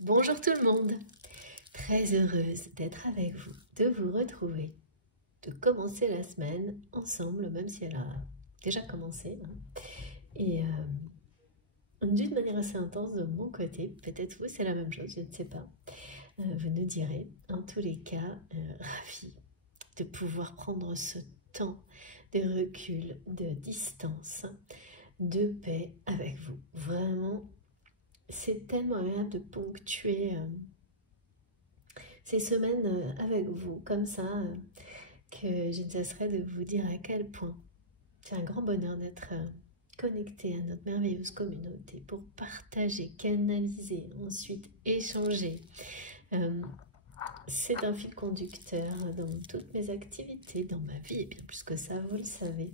Bonjour tout le monde, très heureuse d'être avec vous, de vous retrouver, de commencer la semaine ensemble, même si elle a déjà commencé, et d'une manière assez intense de mon côté. Peut-être vous c'est la même chose, je ne sais pas, vous nous direz. En tous les cas, ravie de pouvoir prendre ce temps de recul, de distance, de paix avec vous. Vraiment, c'est tellement agréable de ponctuer ces semaines avec vous, comme ça, que je ne cesserai de vous dire à quel point c'est un grand bonheur d'être connecté à notre merveilleuse communauté pour partager, canaliser, ensuite échanger. C'est un fil conducteur dans toutes mes activités, dans ma vie, et bien plus que ça, vous le savez.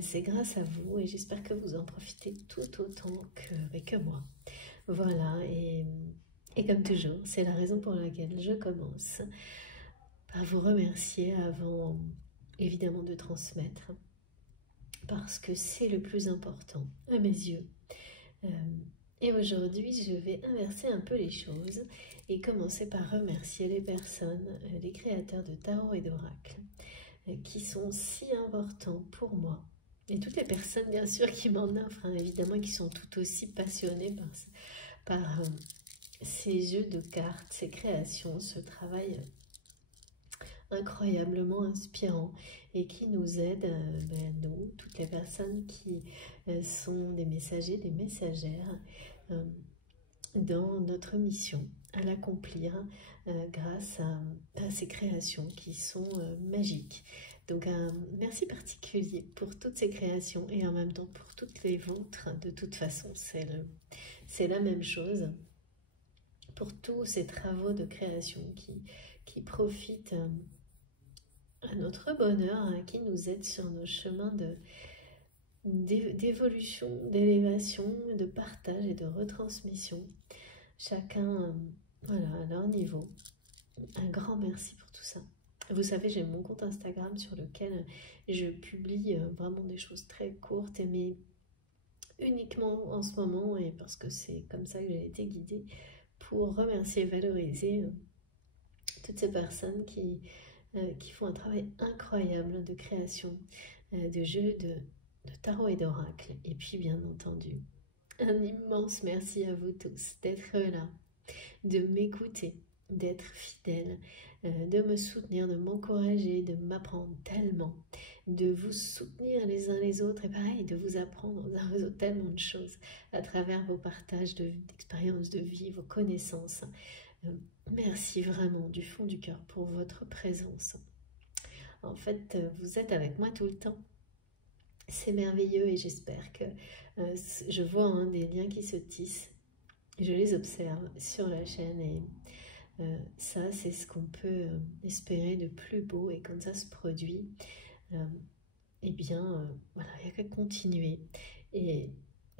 C'est grâce à vous et j'espère que vous en profitez tout autant que moi. Voilà, et comme toujours, c'est la raison pour laquelle je commence par vous remercier avant évidemment de transmettre, parce que c'est le plus important à mes yeux. Et aujourd'hui, je vais inverser un peu les choses et commencer par remercier les personnes, les créateurs de tarot et d'oracle, qui sont si importants pour moi. Et toutes les personnes, bien sûr, qui m'en offrent, évidemment, qui sont tout aussi passionnées par ces jeux de cartes, ces créations, ce travail incroyablement inspirant et qui nous aident, nous, toutes les personnes qui sont des messagers, des messagères, dans notre mission à l'accomplir grâce à ces créations qui sont magiques. Donc un merci particulier pour toutes ces créations et en même temps pour toutes les vôtres. De toute façon, c'est la même chose. Pour tous ces travaux de création qui profitent à notre bonheur, qui nous aident sur nos chemins d'évolution, d'élévation, de partage et de retransmission. Chacun voilà, à leur niveau. Un grand merci pour tout ça. Vous savez, j'ai mon compte Instagram sur lequel je publie vraiment des choses très courtes, mais uniquement en ce moment, et parce que c'est comme ça que j'ai été guidée, pour remercier et valoriser toutes ces personnes qui font un travail incroyable de création, de jeux, de tarot et d'oracle. Et puis, bien entendu, un immense merci à vous tous d'être là, de m'écouter, d'être fidèle, de me soutenir, de m'encourager, de m'apprendre tellement, de vous soutenir les uns les autres et pareil, de vous apprendre aux uns aux autres tellement de choses à travers vos partages d'expériences de vie, vos connaissances. Merci vraiment du fond du cœur pour votre présence. En fait, vous êtes avec moi tout le temps. C'est merveilleux et j'espère que je vois des liens qui se tissent. Je les observe sur la chaîne et ça, c'est ce qu'on peut espérer de plus beau. Et quand ça se produit, eh bien, voilà, il n'y a qu'à continuer et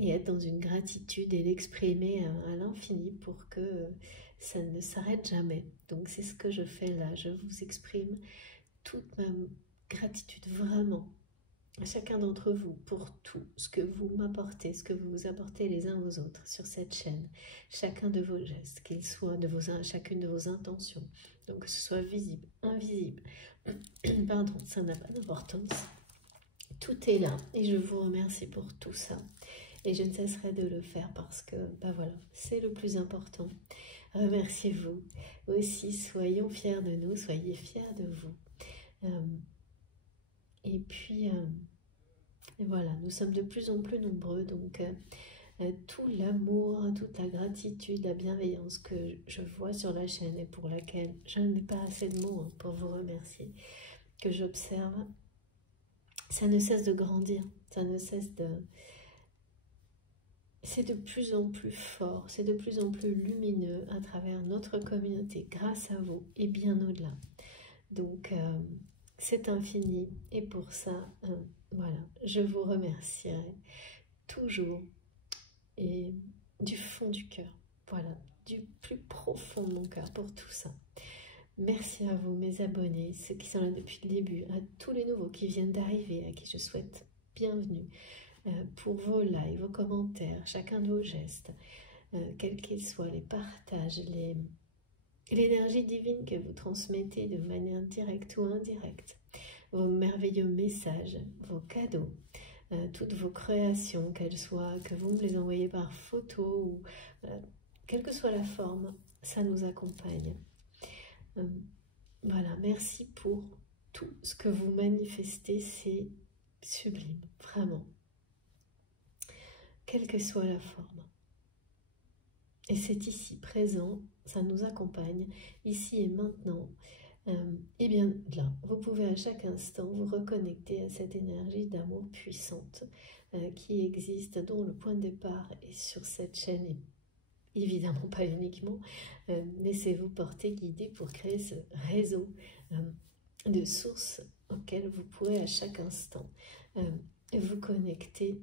être dans une gratitude et l'exprimer à l'infini pour que ça ne s'arrête jamais. Donc, c'est ce que je fais là. Je vous exprime toute ma gratitude, vraiment, à chacun d'entre vous pour tout ce que vous m'apportez, ce que vous apportez les uns aux autres sur cette chaîne, chacun de vos gestes, qu'ils soient de chacune de vos intentions, donc que ce soit visible, invisible, pardon, ça n'a pas d'importance, tout est là et je vous remercie pour tout ça et je ne cesserai de le faire parce que, voilà, c'est le plus important. Remerciez-vous aussi, soyons fiers de nous, soyez fiers de vous. Et puis, voilà, nous sommes de plus en plus nombreux, donc tout l'amour, toute la gratitude, la bienveillance que je vois sur la chaîne et pour laquelle je n'ai pas assez de mots pour vous remercier, que j'observe, ça ne cesse de grandir, ça ne cesse de... C'est de plus en plus fort, c'est de plus en plus lumineux à travers notre communauté, grâce à vous et bien au-delà. Donc, c'est infini et pour ça, voilà, je vous remercierai toujours et du fond du cœur, voilà, du plus profond de mon cœur pour tout ça. Merci à vous, mes abonnés, ceux qui sont là depuis le début, à tous les nouveaux qui viennent d'arriver, à qui je souhaite bienvenue, pour vos likes, vos commentaires, chacun de vos gestes. quels qu'ils soient, les partages, l'énergie divine que vous transmettez de manière directe ou indirecte, vos merveilleux messages, vos cadeaux, toutes vos créations, qu'elles soient, que vous me les envoyez par photo, ou quelle que soit la forme, ça nous accompagne. Voilà, merci pour tout ce que vous manifestez, c'est sublime, vraiment. Quelle que soit la forme. Et c'est ici, présent, ça nous accompagne, ici et maintenant. Et bien là, vous pouvez à chaque instant vous reconnecter à cette énergie d'amour puissante qui existe, dont le point de départ est sur cette chaîne, et évidemment pas uniquement. Laissez-vous porter, guider pour créer ce réseau de sources auxquelles vous pourrez à chaque instant vous connecter,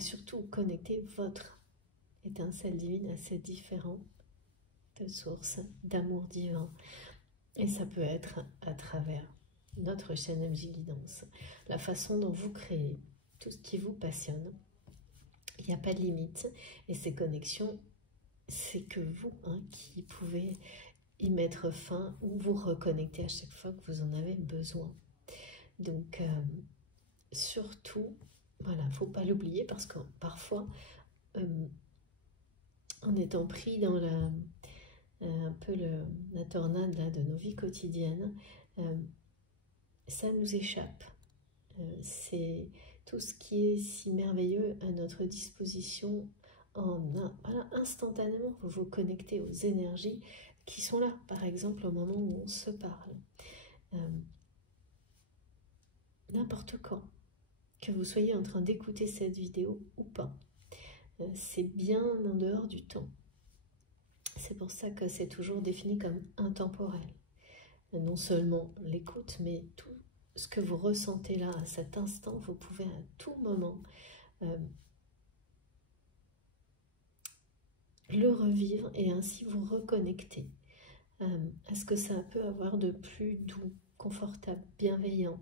surtout connecter votre étincelle divine à ces différentes sources d'amour divin. Et ça peut être à travers notre chaîne MJ Guidance, la façon dont vous créez tout ce qui vous passionne. Il n'y a pas de limite, et ces connexions, c'est que vous qui pouvez y mettre fin ou vous reconnecter à chaque fois que vous en avez besoin. Donc, surtout, voilà, il ne faut pas l'oublier, parce que parfois, en étant pris dans un peu la tornade là, de nos vies quotidiennes, ça nous échappe. C'est tout ce qui est si merveilleux à notre disposition. Voilà, instantanément, vous vous connectez aux énergies qui sont là, par exemple au moment où on se parle. N'importe quand, que vous soyez en train d'écouter cette vidéo ou pas, c'est bien en dehors du temps. C'est pour ça que c'est toujours défini comme intemporel. Non seulement l'écoute, mais tout ce que vous ressentez là, à cet instant, vous pouvez à tout moment le revivre et ainsi vous reconnecter à ce que ça peut avoir de plus doux, confortable, bienveillant.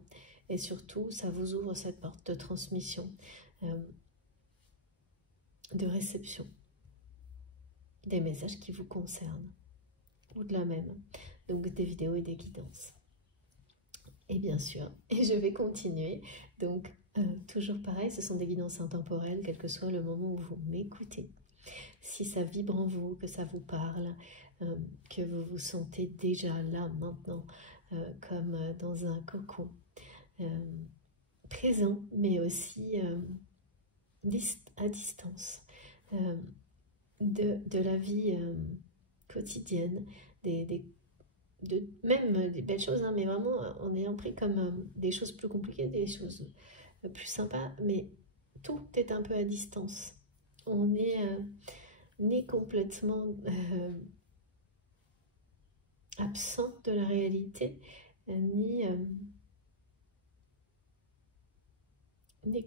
Et surtout, ça vous ouvre cette porte de transmission, de réception des messages qui vous concernent, ou de la même, donc des vidéos et des guidances. Et bien sûr, et je vais continuer, donc toujours pareil, ce sont des guidances intemporelles, quel que soit le moment où vous m'écoutez. Si ça vibre en vous, que ça vous parle, que vous vous sentez déjà là, maintenant, comme dans un cocon, présent, mais aussi à distance de la vie quotidienne, même des belles choses, mais vraiment en ayant pris comme des choses plus compliquées, des choses plus sympas, mais tout est un peu à distance. On est ni complètement absent de la réalité, ni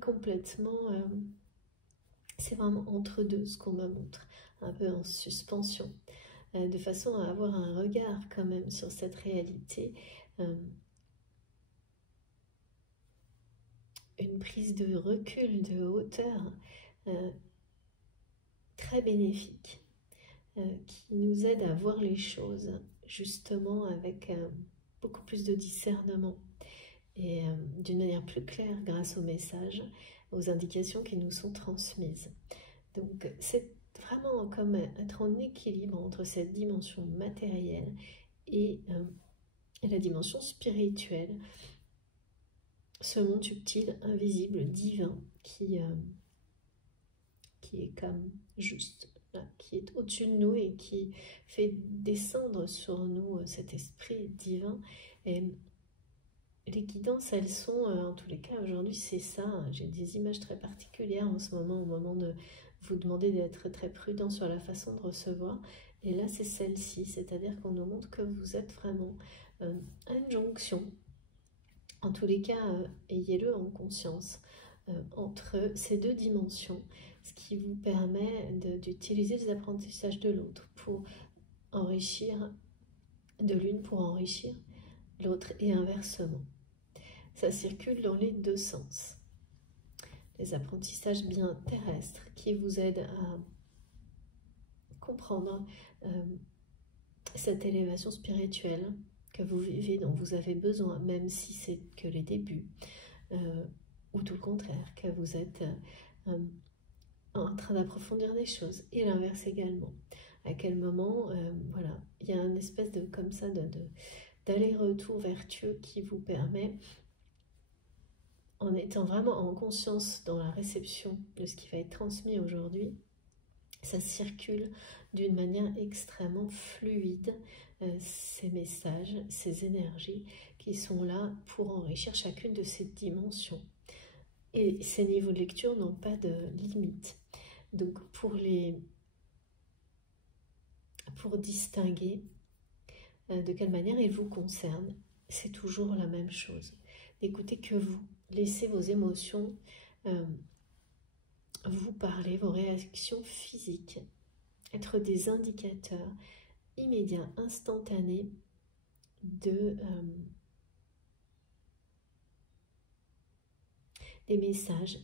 complètement... c'est vraiment entre deux ce qu'on me montre, un peu en suspension, de façon à avoir un regard quand même sur cette réalité, une prise de recul, de hauteur, très bénéfique, qui nous aide à voir les choses justement avec beaucoup plus de discernement et d'une manière plus claire grâce aux messages, aux indications qui nous sont transmises. Donc c'est vraiment comme être en équilibre entre cette dimension matérielle et la dimension spirituelle, ce monde subtil, invisible, divin qui est comme juste, là, qui est au-dessus de nous et qui fait descendre sur nous cet esprit divin. Et les guidances, elles sont, en tous les cas, aujourd'hui, c'est ça. J'ai des images très particulières en ce moment, au moment de vous demander d'être très prudent sur la façon de recevoir. Et là, c'est celle-ci, c'est-à-dire qu'on nous montre que vous êtes vraiment à une jonction. En tous les cas, ayez-le en conscience, entre ces deux dimensions, ce qui vous permet d'utiliser les apprentissages de l'autre pour enrichir, de l'une pour enrichir l'autre et inversement. Ça circule dans les deux sens. Les apprentissages bien terrestres qui vous aident à comprendre cette élévation spirituelle que vous vivez, dont vous avez besoin, même si c'est que les débuts, ou tout le contraire, que vous êtes en train d'approfondir des choses, et l'inverse également. À quel moment, voilà, il y a une espèce de, comme ça, d'aller-retour vertueux qui vous permet, en étant vraiment en conscience dans la réception de ce qui va être transmis aujourd'hui, ça circule d'une manière extrêmement fluide, ces messages, ces énergies qui sont là pour enrichir chacune de ces dimensions. Et ces niveaux de lecture n'ont pas de limite. Donc pour distinguer de quelle manière ils vous concernent, c'est toujours la même chose. N'écoutez que vous, laissez vos émotions vous parler, vos réactions physiques, être des indicateurs immédiats, instantanés des messages,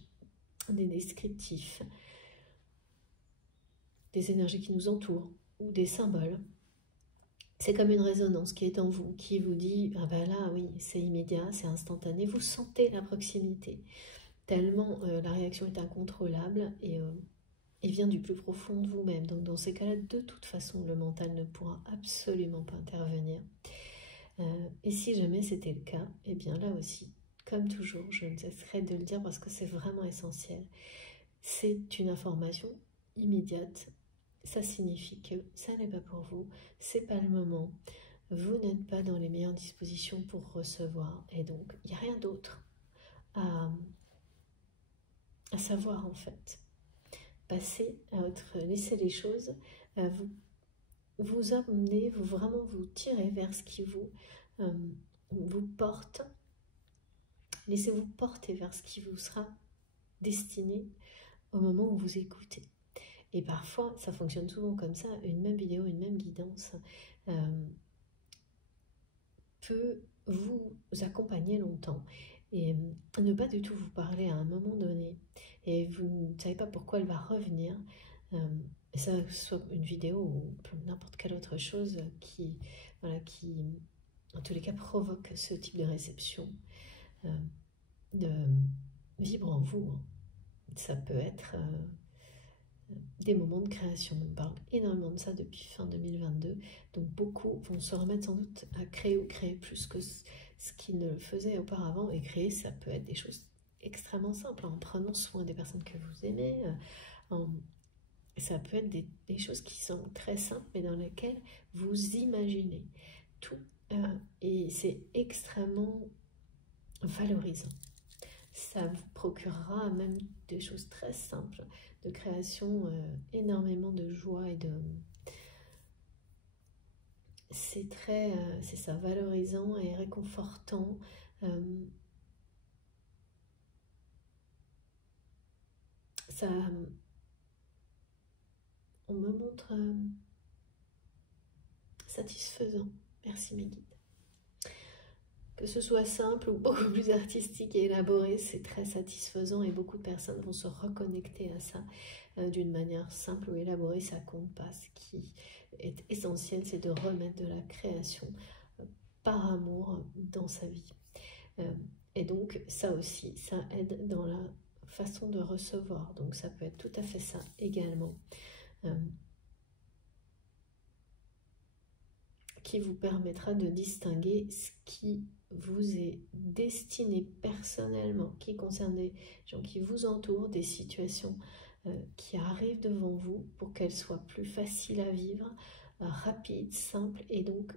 des descriptifs, des énergies qui nous entourent ou des symboles. C'est comme une résonance qui est en vous, qui vous dit « Ah ben là, oui, c'est immédiat, c'est instantané », vous sentez la proximité, tellement la réaction est incontrôlable et vient du plus profond de vous-même. Donc dans ces cas-là, de toute façon, le mental ne pourra absolument pas intervenir. Et si jamais c'était le cas, eh bien là aussi, comme toujours, je ne cesserai de le dire parce que c'est vraiment essentiel, c'est une information immédiate. Ça signifie que ça n'est pas pour vous, c'est pas le moment, vous n'êtes pas dans les meilleures dispositions pour recevoir, et donc il n'y a rien d'autre à savoir en fait. Passez à autre, laissez les choses vous amener, vraiment vous tirer vers ce qui vous porte, laissez-vous porter vers ce qui vous sera destiné au moment où vous écoutez. Et parfois, ça fonctionne souvent comme ça, une même vidéo, une même guidance peut vous accompagner longtemps et ne pas du tout vous parler à un moment donné. Et vous ne savez pas pourquoi elle va revenir. Ça soit une vidéo ou n'importe quelle autre chose qui, voilà, qui, en tous les cas, provoque ce type de réception, de vibre en vous. Ça peut être des moments de création. On parle énormément de ça depuis fin 2022, donc beaucoup vont se remettre sans doute à créer ou créer plus que ce qu'ils ne le faisaient auparavant. Et créer, ça peut être des choses extrêmement simples, en prenant soin des personnes que vous aimez, ça peut être des choses qui sont très simples, mais dans lesquelles vous imaginez tout, et c'est extrêmement valorisant. Ça vous procurera même des choses très simples de création, énormément de joie et de... C'est ça, valorisant et réconfortant. Ça... On me montre satisfaisant. Merci mes guides. Que ce soit simple ou beaucoup plus artistique et élaboré, c'est très satisfaisant et beaucoup de personnes vont se reconnecter à ça d'une manière simple ou élaborée, ça compte pas. Ce qui est essentiel, c'est de remettre de la création par amour dans sa vie. Et donc ça aussi, ça aide dans la façon de recevoir. Donc ça peut être tout à fait ça également. Qui vous permettra de distinguer ce qui vous est destiné personnellement, qui concerne des gens qui vous entourent, des situations qui arrivent devant vous pour qu'elles soient plus faciles à vivre, rapides, simples, et donc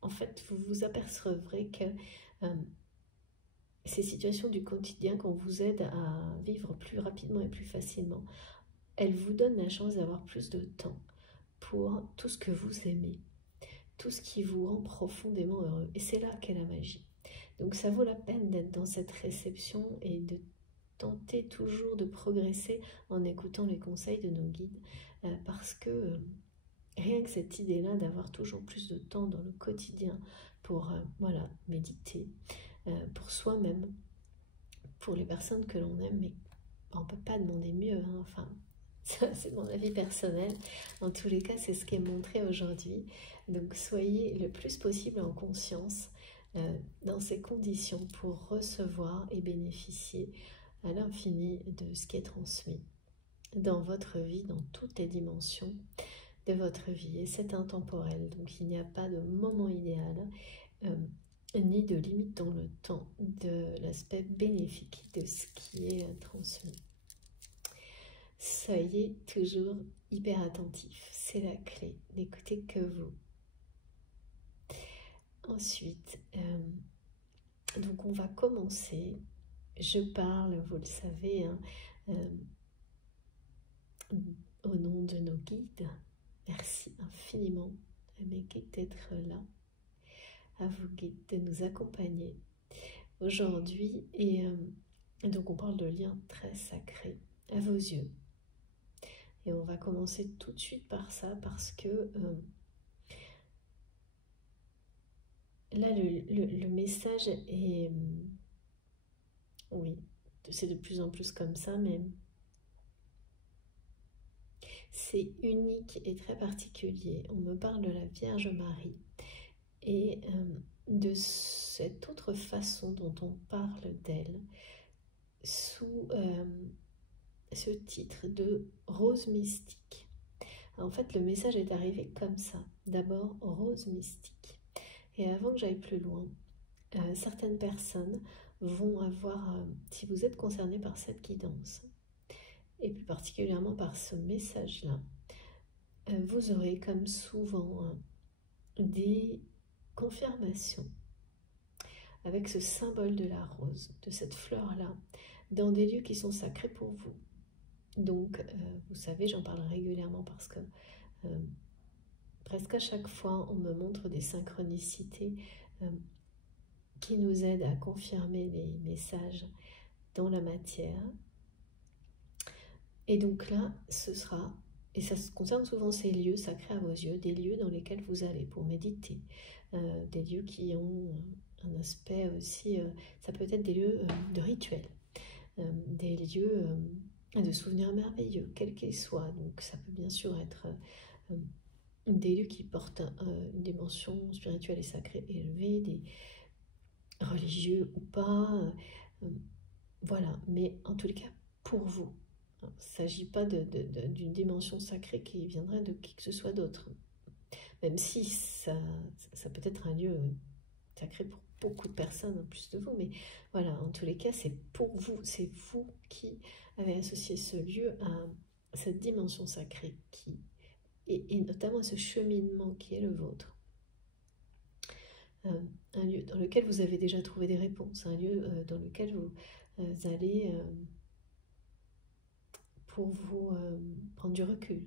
en fait vous vous apercevrez que ces situations du quotidien qu'on vous aide à vivre plus rapidement et plus facilement, elles vous donnent la chance d'avoir plus de temps pour tout ce que vous aimez, tout ce qui vous rend profondément heureux. Et c'est là qu'est la magie. Donc ça vaut la peine d'être dans cette réception et de tenter toujours de progresser en écoutant les conseils de nos guides, parce que rien que cette idée-là d'avoir toujours plus de temps dans le quotidien pour voilà, méditer, pour soi-même, pour les personnes que l'on aime, mais on ne peut pas demander mieux, hein, enfin, Ça, c'est mon avis personnel. En tous les cas, c'est ce qui est montré aujourd'hui. Donc, soyez le plus possible en conscience dans ces conditions pour recevoir et bénéficier à l'infini de ce qui est transmis dans votre vie, dans toutes les dimensions de votre vie. Et c'est intemporel, donc il n'y a pas de moment idéal, ni de limite dans le temps de l'aspect bénéfique de ce qui est transmis. Soyez toujours hyper attentif, c'est la clé, n'écoutez que vous. Ensuite, donc on va commencer, je parle, vous le savez, hein, au nom de nos guides. Merci infiniment à mes guides d'être là, à vous guides de nous accompagner aujourd'hui. Et donc on parle de liens très sacrés à vos yeux. Et on va commencer tout de suite par ça parce que là le message est... oui, c'est de plus en plus comme ça, mais c'est unique et très particulier. On me parle de la Vierge Marie et de cette autre façon dont on parle d'elle sous ce titre de rose mystique. En fait, le message est arrivé comme ça. D'abord, rose mystique. Et avant que j'aille plus loin, certaines personnes vont avoir, si vous êtes concerné par cette guidance, et plus particulièrement par ce message-là, vous aurez comme souvent des confirmations avec ce symbole de la rose, de cette fleur-là, dans des lieux qui sont sacrés pour vous. Donc, vous savez, j'en parle régulièrement parce que presque à chaque fois, on me montre des synchronicités qui nous aident à confirmer les messages dans la matière. Et donc là, ce sera, et ça concerne souvent ces lieux sacrés à vos yeux, des lieux dans lesquels vous allez pour méditer, des lieux qui ont un aspect aussi, ça peut être des lieux de rituels, des lieux de souvenirs merveilleux, quels qu'ils soient. Donc ça peut bien sûr être des lieux qui portent une dimension spirituelle et sacrée élevée, des religieux ou pas, voilà, mais en tous les cas, pour vous. Il ne s'agit pas d'une dimension sacrée qui viendrait de qui que ce soit d'autre. Même si ça peut être un lieu sacré pour beaucoup de personnes en plus de vous. Mais voilà, en tous les cas, c'est pour vous. C'est vous qui avez associé ce lieu à cette dimension sacrée et notamment à ce cheminement qui est le vôtre. Un lieu dans lequel vous avez déjà trouvé des réponses. Un lieu dans lequel vous allez... pour vous prendre du recul,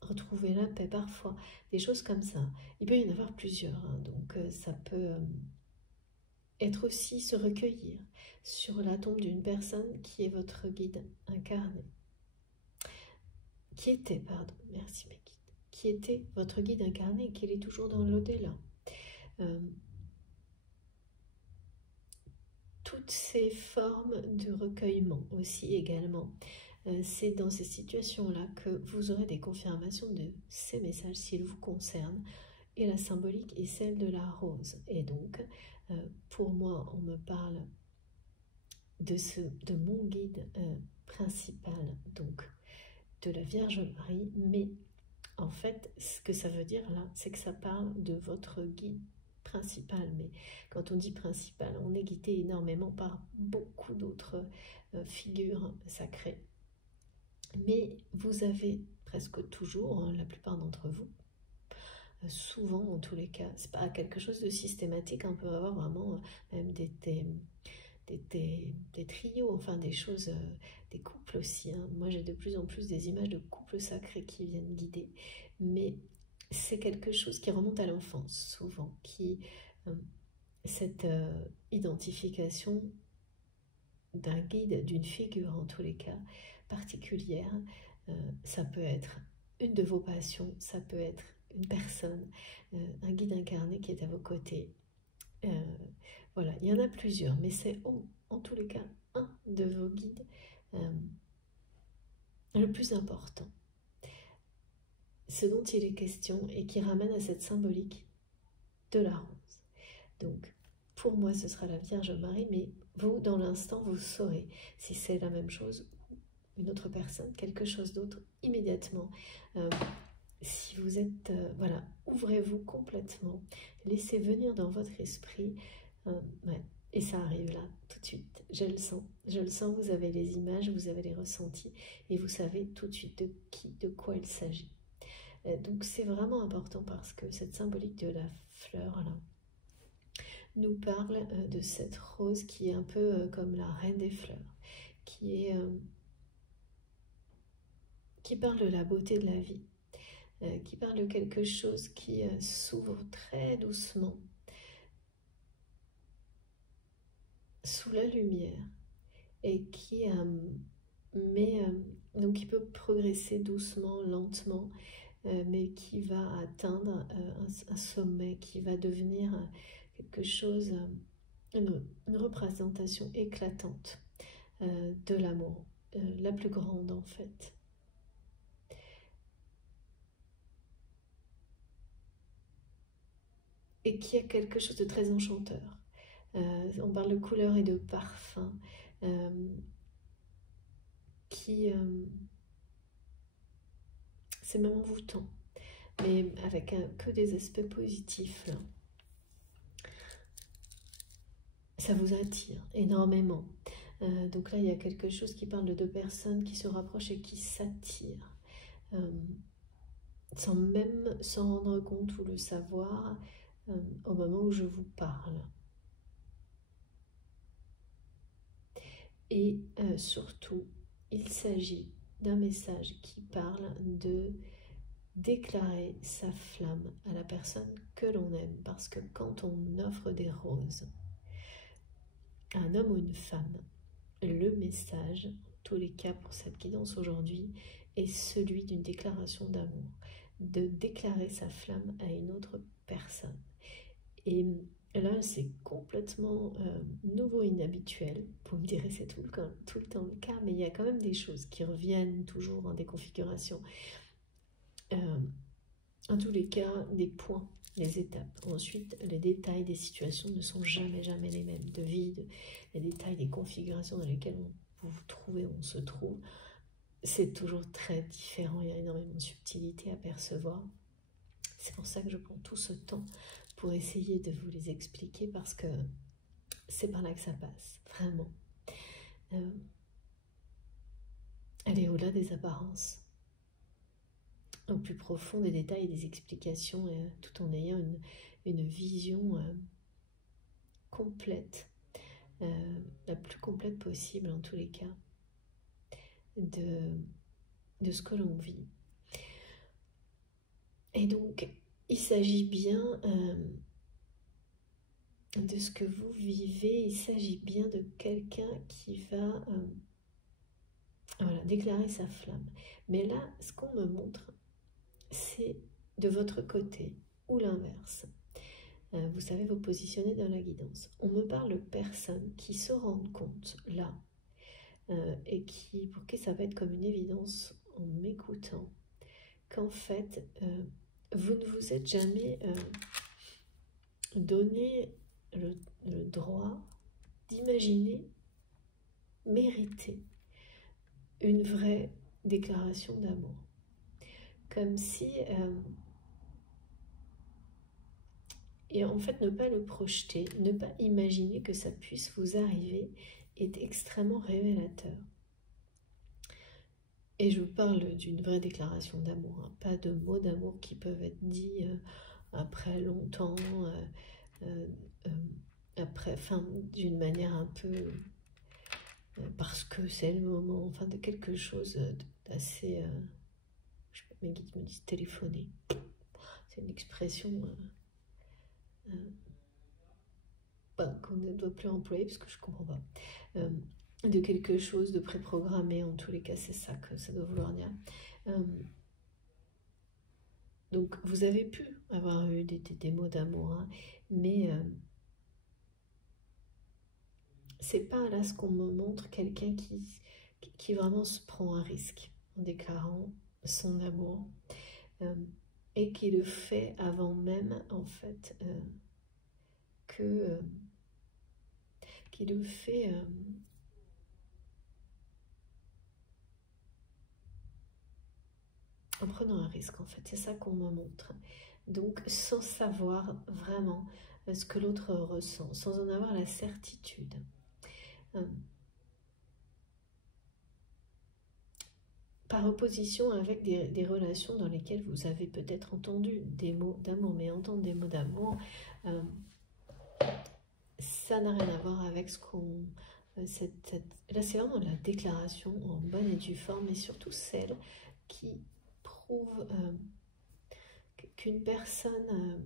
retrouver la paix parfois, des choses comme ça. Il peut y en avoir plusieurs, hein, donc ça peut être aussi se recueillir sur la tombe d'une personne qui est votre guide incarné. Qui était votre guide incarné et qui est toujours dans l'au-delà. Toutes ces formes de recueillement aussi également. C'est dans ces situations-là que vous aurez des confirmations de ces messages s'ils vous concernent. Et la symbolique est celle de la rose. Et donc, pour moi, on me parle de mon guide principal, donc de la Vierge Marie. Mais en fait, ce que ça veut dire là, c'est que ça parle de votre guide principal, mais quand on dit principal, on est guidé énormément par beaucoup d'autres figures sacrées. Mais vous avez presque toujours, hein, la plupart d'entre vous, souvent en tous les cas, c'est pas quelque chose de systématique, on peut avoir vraiment même des trios, enfin des choses, des couples aussi. Hein. Moi j'ai de plus en plus des images de couples sacrés qui viennent guider, mais c'est quelque chose qui remonte à l'enfance, souvent, cette identification d'un guide, d'une figure en tous les cas, particulière. Ça peut être une de vos passions, ça peut être une personne, un guide incarné qui est à vos côtés. Voilà, il y en a plusieurs, mais c'est en tous les cas un de vos guides le plus important, ce dont il est question et qui ramène à cette symbolique de la rose. Donc, pour moi, ce sera la Vierge Marie, mais vous, dans l'instant, vous saurez si c'est la même chose ou une autre personne, quelque chose d'autre, immédiatement. Si vous êtes, voilà, ouvrez-vous complètement, laissez venir dans votre esprit, ouais, et ça arrive là, tout de suite, je le sens, vous avez les images, vous avez les ressentis, et vous savez tout de suite de quoi il s'agit. Donc c'est vraiment important parce que cette symbolique de la fleur, là, nous parle de cette rose qui est un peu comme la reine des fleurs, qui parle de la beauté de la vie, qui parle de quelque chose qui s'ouvre très doucement sous la lumière et qui donc qui peut progresser doucement, lentement, mais qui va atteindre un sommet, qui va devenir quelque chose, une représentation éclatante de l'amour, la plus grande en fait. Et qui a quelque chose de très enchanteur. On parle de couleurs et de parfums c'est même envoûtant, mais avec que des aspects positifs là. Ça vous attire énormément. Donc là, il y a quelque chose qui parle de deux personnes qui se rapprochent et qui s'attirent, sans même s'en rendre compte ou le savoir au moment où je vous parle. Et surtout, il s'agit d'un message qui parle de déclarer sa flamme à la personne que l'on aime. Parce que quand on offre des roses à un homme ou une femme, le message, en tous les cas pour cette guidance aujourd'hui, est celui d'une déclaration d'amour, de déclarer sa flamme à une autre personne. Et là, c'est complètement nouveau et inhabituel. Vous me direz, c'est tout le temps le cas, mais il y a quand même des choses qui reviennent toujours dans des configurations. En tous les cas, des points, les étapes. Ensuite, les détails des situations ne sont jamais les mêmes. De vie, les détails des configurations dans lesquelles vous vous trouvez, on se trouve, c'est toujours très différent. Il y a énormément de subtilité à percevoir. C'est pour ça que je prends tout ce temps pour essayer de vous les expliquer, parce que c'est par là que ça passe, vraiment. Aller au-delà des apparences, au plus profond des détails et des explications, tout en ayant une vision complète, la plus complète possible en tous les cas, de ce que l'on vit. Et donc, il s'agit bien de ce que vous vivez, il s'agit bien de quelqu'un qui va voilà, déclarer sa flamme. Mais là, ce qu'on me montre, c'est de votre côté ou l'inverse. Vous savez vous positionner dans la guidance. On me parle de personnes qui se rendent compte, là, et pour qui ça va être comme une évidence en m'écoutant, qu'en fait, vous ne vous êtes jamais donné le droit d'imaginer, mériter une vraie déclaration d'amour. Comme si... et en fait, ne pas le projeter, ne pas imaginer que ça puisse vous arriver est extrêmement révélateur. Et je vous parle d'une vraie déclaration d'amour, hein, pas de mots d'amour qui peuvent être dits après longtemps, après, enfin, d'une manière un peu... parce que c'est le moment, enfin, de quelque chose d'assez... je sais pas, mes guides me disent téléphoner. C'est une expression... qu'on ne doit plus employer parce que je comprends pas, de quelque chose de préprogrammé. En tous les cas, c'est ça que ça doit vouloir dire. Donc vous avez pu avoir eu des mots d'amour, hein, mais c'est pas là ce qu'on me montre, quelqu'un qui vraiment se prend un risque. en déclarant son amour, et qui le fait avant même, en fait, qui le fait en prenant un risque, en fait. C'est ça qu'on me montre. Donc, sans savoir vraiment ce que l'autre ressent, sans en avoir la certitude. Par opposition avec des relations dans lesquelles vous avez peut-être entendu des mots d'amour, mais entendre des mots d'amour, ça n'a rien à voir avec ce qu'on... Là, c'est vraiment la déclaration en bonne et due forme, et surtout celle qui prouve qu'une personne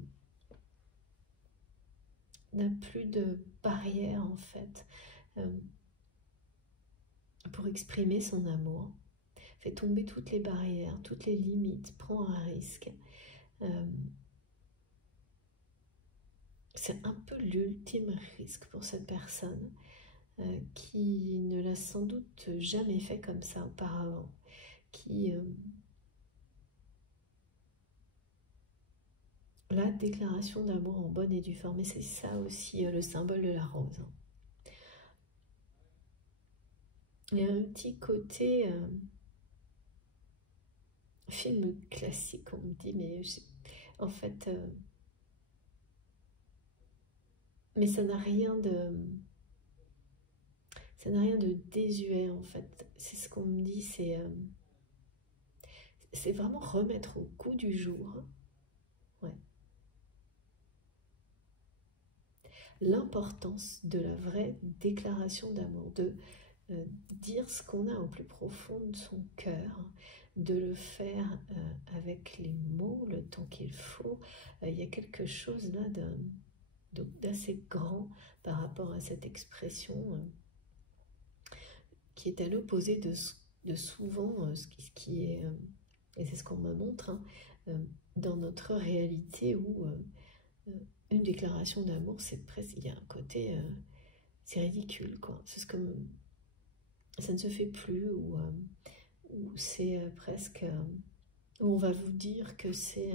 n'a plus de barrière, en fait, pour exprimer son amour, fait tomber toutes les barrières, toutes les limites, prend un risque. C'est un peu l'ultime risque pour cette personne qui ne l'a sans doute jamais fait comme ça auparavant, qui la déclaration d'amour en bonne et due forme, et c'est ça aussi le symbole de la rose. Il y a un petit côté film classique, on me dit, mais en fait, mais ça n'a rien de désuet, en fait. C'est ce qu'on me dit, c'est vraiment remettre au goût du jour, ouais, l'importance de la vraie déclaration d'amour, de dire ce qu'on a au plus profond de son cœur, de le faire avec les mots, le temps qu'il faut. Il y a quelque chose là d'assez grand par rapport à cette expression qui est à l'opposé de souvent ce qui est, et c'est ce qu'on me montre, hein, dans notre réalité où une déclaration d'amour, c'est presque, il y a un côté, c'est ridicule, quoi. C'est ce que ça ne se fait plus, ou c'est presque, où on va vous dire que c'est,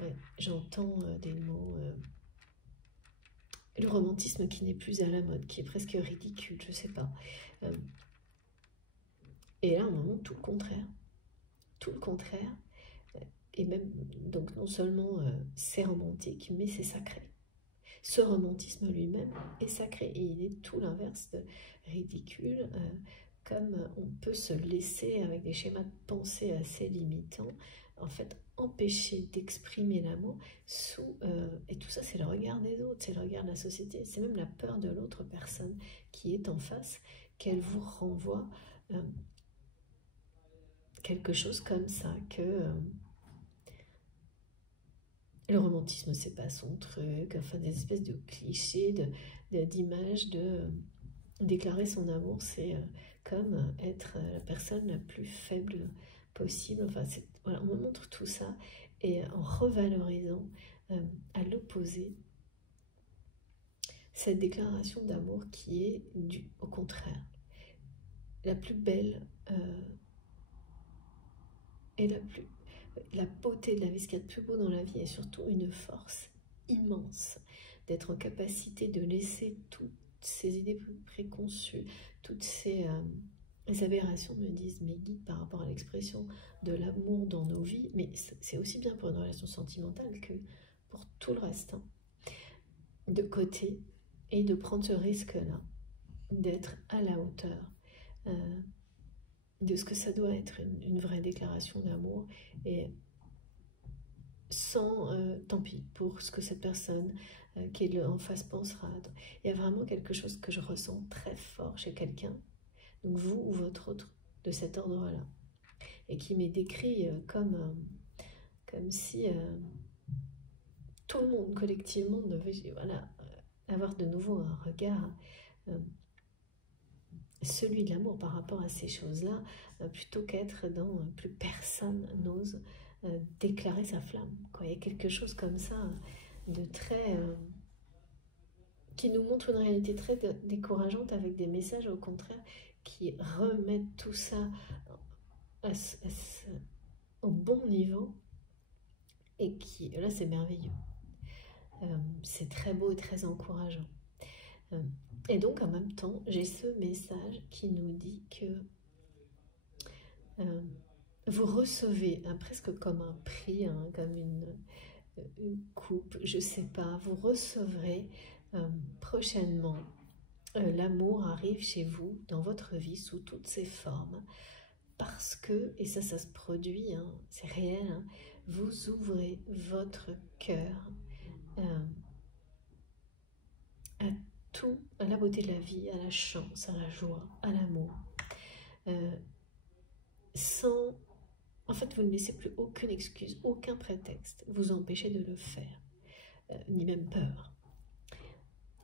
ouais, j'entends des mots, le romantisme qui n'est plus à la mode, qui est presque ridicule, je sais pas. Et là, on me montre tout le contraire, et même, donc non seulement c'est romantique, mais c'est sacré. Ce romantisme lui-même est sacré, et il est tout l'inverse de ridicule, comme on peut se laisser, avec des schémas de pensée assez limitants, en fait, empêcher d'exprimer l'amour et tout ça, c'est le regard des autres, c'est le regard de la société, c'est même la peur de l'autre personne qui est en face, qu'elle vous renvoie quelque chose comme ça, que le romantisme, c'est pas son truc, enfin des espèces de clichés, d'images de déclarer son amour, c'est comme être la personne la plus faible possible. Enfin, voilà, on me montre tout ça, et en revalorisant à l'opposé cette déclaration d'amour qui est au contraire la plus belle et la beauté de la vie, ce qu'il y a de plus beau dans la vie, et surtout une force immense d'être en capacité de laisser toutes ces idées préconçues, toutes ces aberrations, me disent mes guides, par rapport à l'expression de l'amour dans nos vies, mais c'est aussi bien pour une relation sentimentale que pour tout le reste, hein, de côté, et de prendre ce risque-là, d'être à la hauteur de ce que ça doit être une vraie déclaration d'amour, et sans tant pis pour ce que cette personne qui est en face pensera. Il y a vraiment quelque chose que je ressens très fort chez quelqu'un, donc vous ou votre autre de cet ordre-là, et qui m'est décrit comme si tout le monde collectivement devait, voilà, avoir de nouveau un regard, celui de l'amour par rapport à ces choses-là, plutôt qu'être dans plus personne n'ose déclarer sa flamme, quoi. Il y a quelque chose comme ça de très qui nous montre une réalité très décourageante, avec des messages au contraire qui remettent tout ça au bon niveau, et qui, là c'est merveilleux. C'est très beau et très encourageant. Et donc en même temps, j'ai ce message qui nous dit que vous recevez, presque comme un prix, comme une coupe, je ne sais pas, vous recevrez prochainement. L'amour arrive chez vous, dans votre vie, sous toutes ses formes, parce que, et ça se produit, c'est réel, vous ouvrez votre cœur à tout, à la beauté de la vie, à la chance, à la joie, à l'amour, sans... En fait, vous ne laissez plus aucune excuse, aucun prétexte vous empêcher de le faire, ni même peur.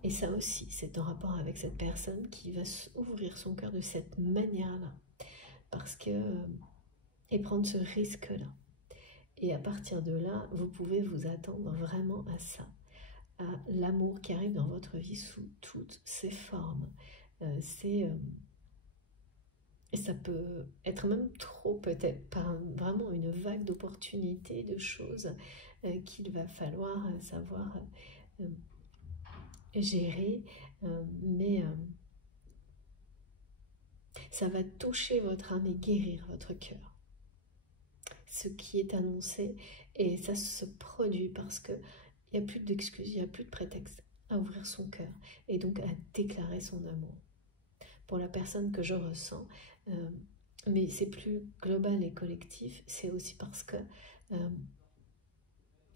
Et ça aussi, c'est en rapport avec cette personne qui va ouvrir son cœur de cette manière-là, parce que et prendre ce risque-là. Et à partir de là, vous pouvez vous attendre vraiment à ça, à l'amour qui arrive dans votre vie sous toutes ses formes. Et ça peut être même trop, peut-être, par vraiment une vague d'opportunités, de choses qu'il va falloir savoir gérer, mais ça va toucher votre âme et guérir votre cœur. Ce qui est annoncé, et ça se produit parce qu'il n'y a plus d'excuses, il n'y a plus de prétexte à ouvrir son cœur et donc à déclarer son amour pour la personne que je ressens. Mais c'est plus global et collectif, c'est aussi parce que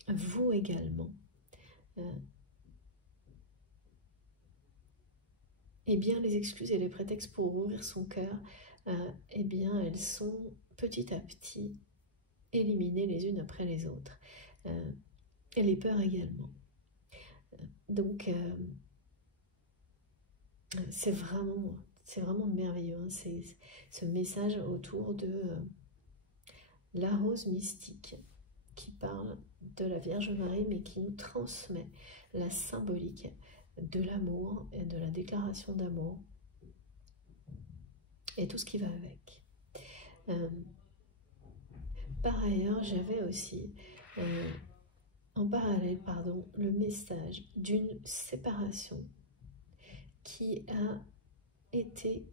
vous également, eh bien les excuses et les prétextes pour ouvrir son cœur, eh bien elles sont petit à petit éliminées les unes après les autres, et les peurs également. Donc c'est vraiment merveilleux, hein. C'est ce message autour de la rose mystique qui parle de la Vierge Marie, mais qui nous transmet la symbolique de l'amour et de la déclaration d'amour et tout ce qui va avec. Par ailleurs, j'avais aussi en parallèle, le message d'une séparation qui a été,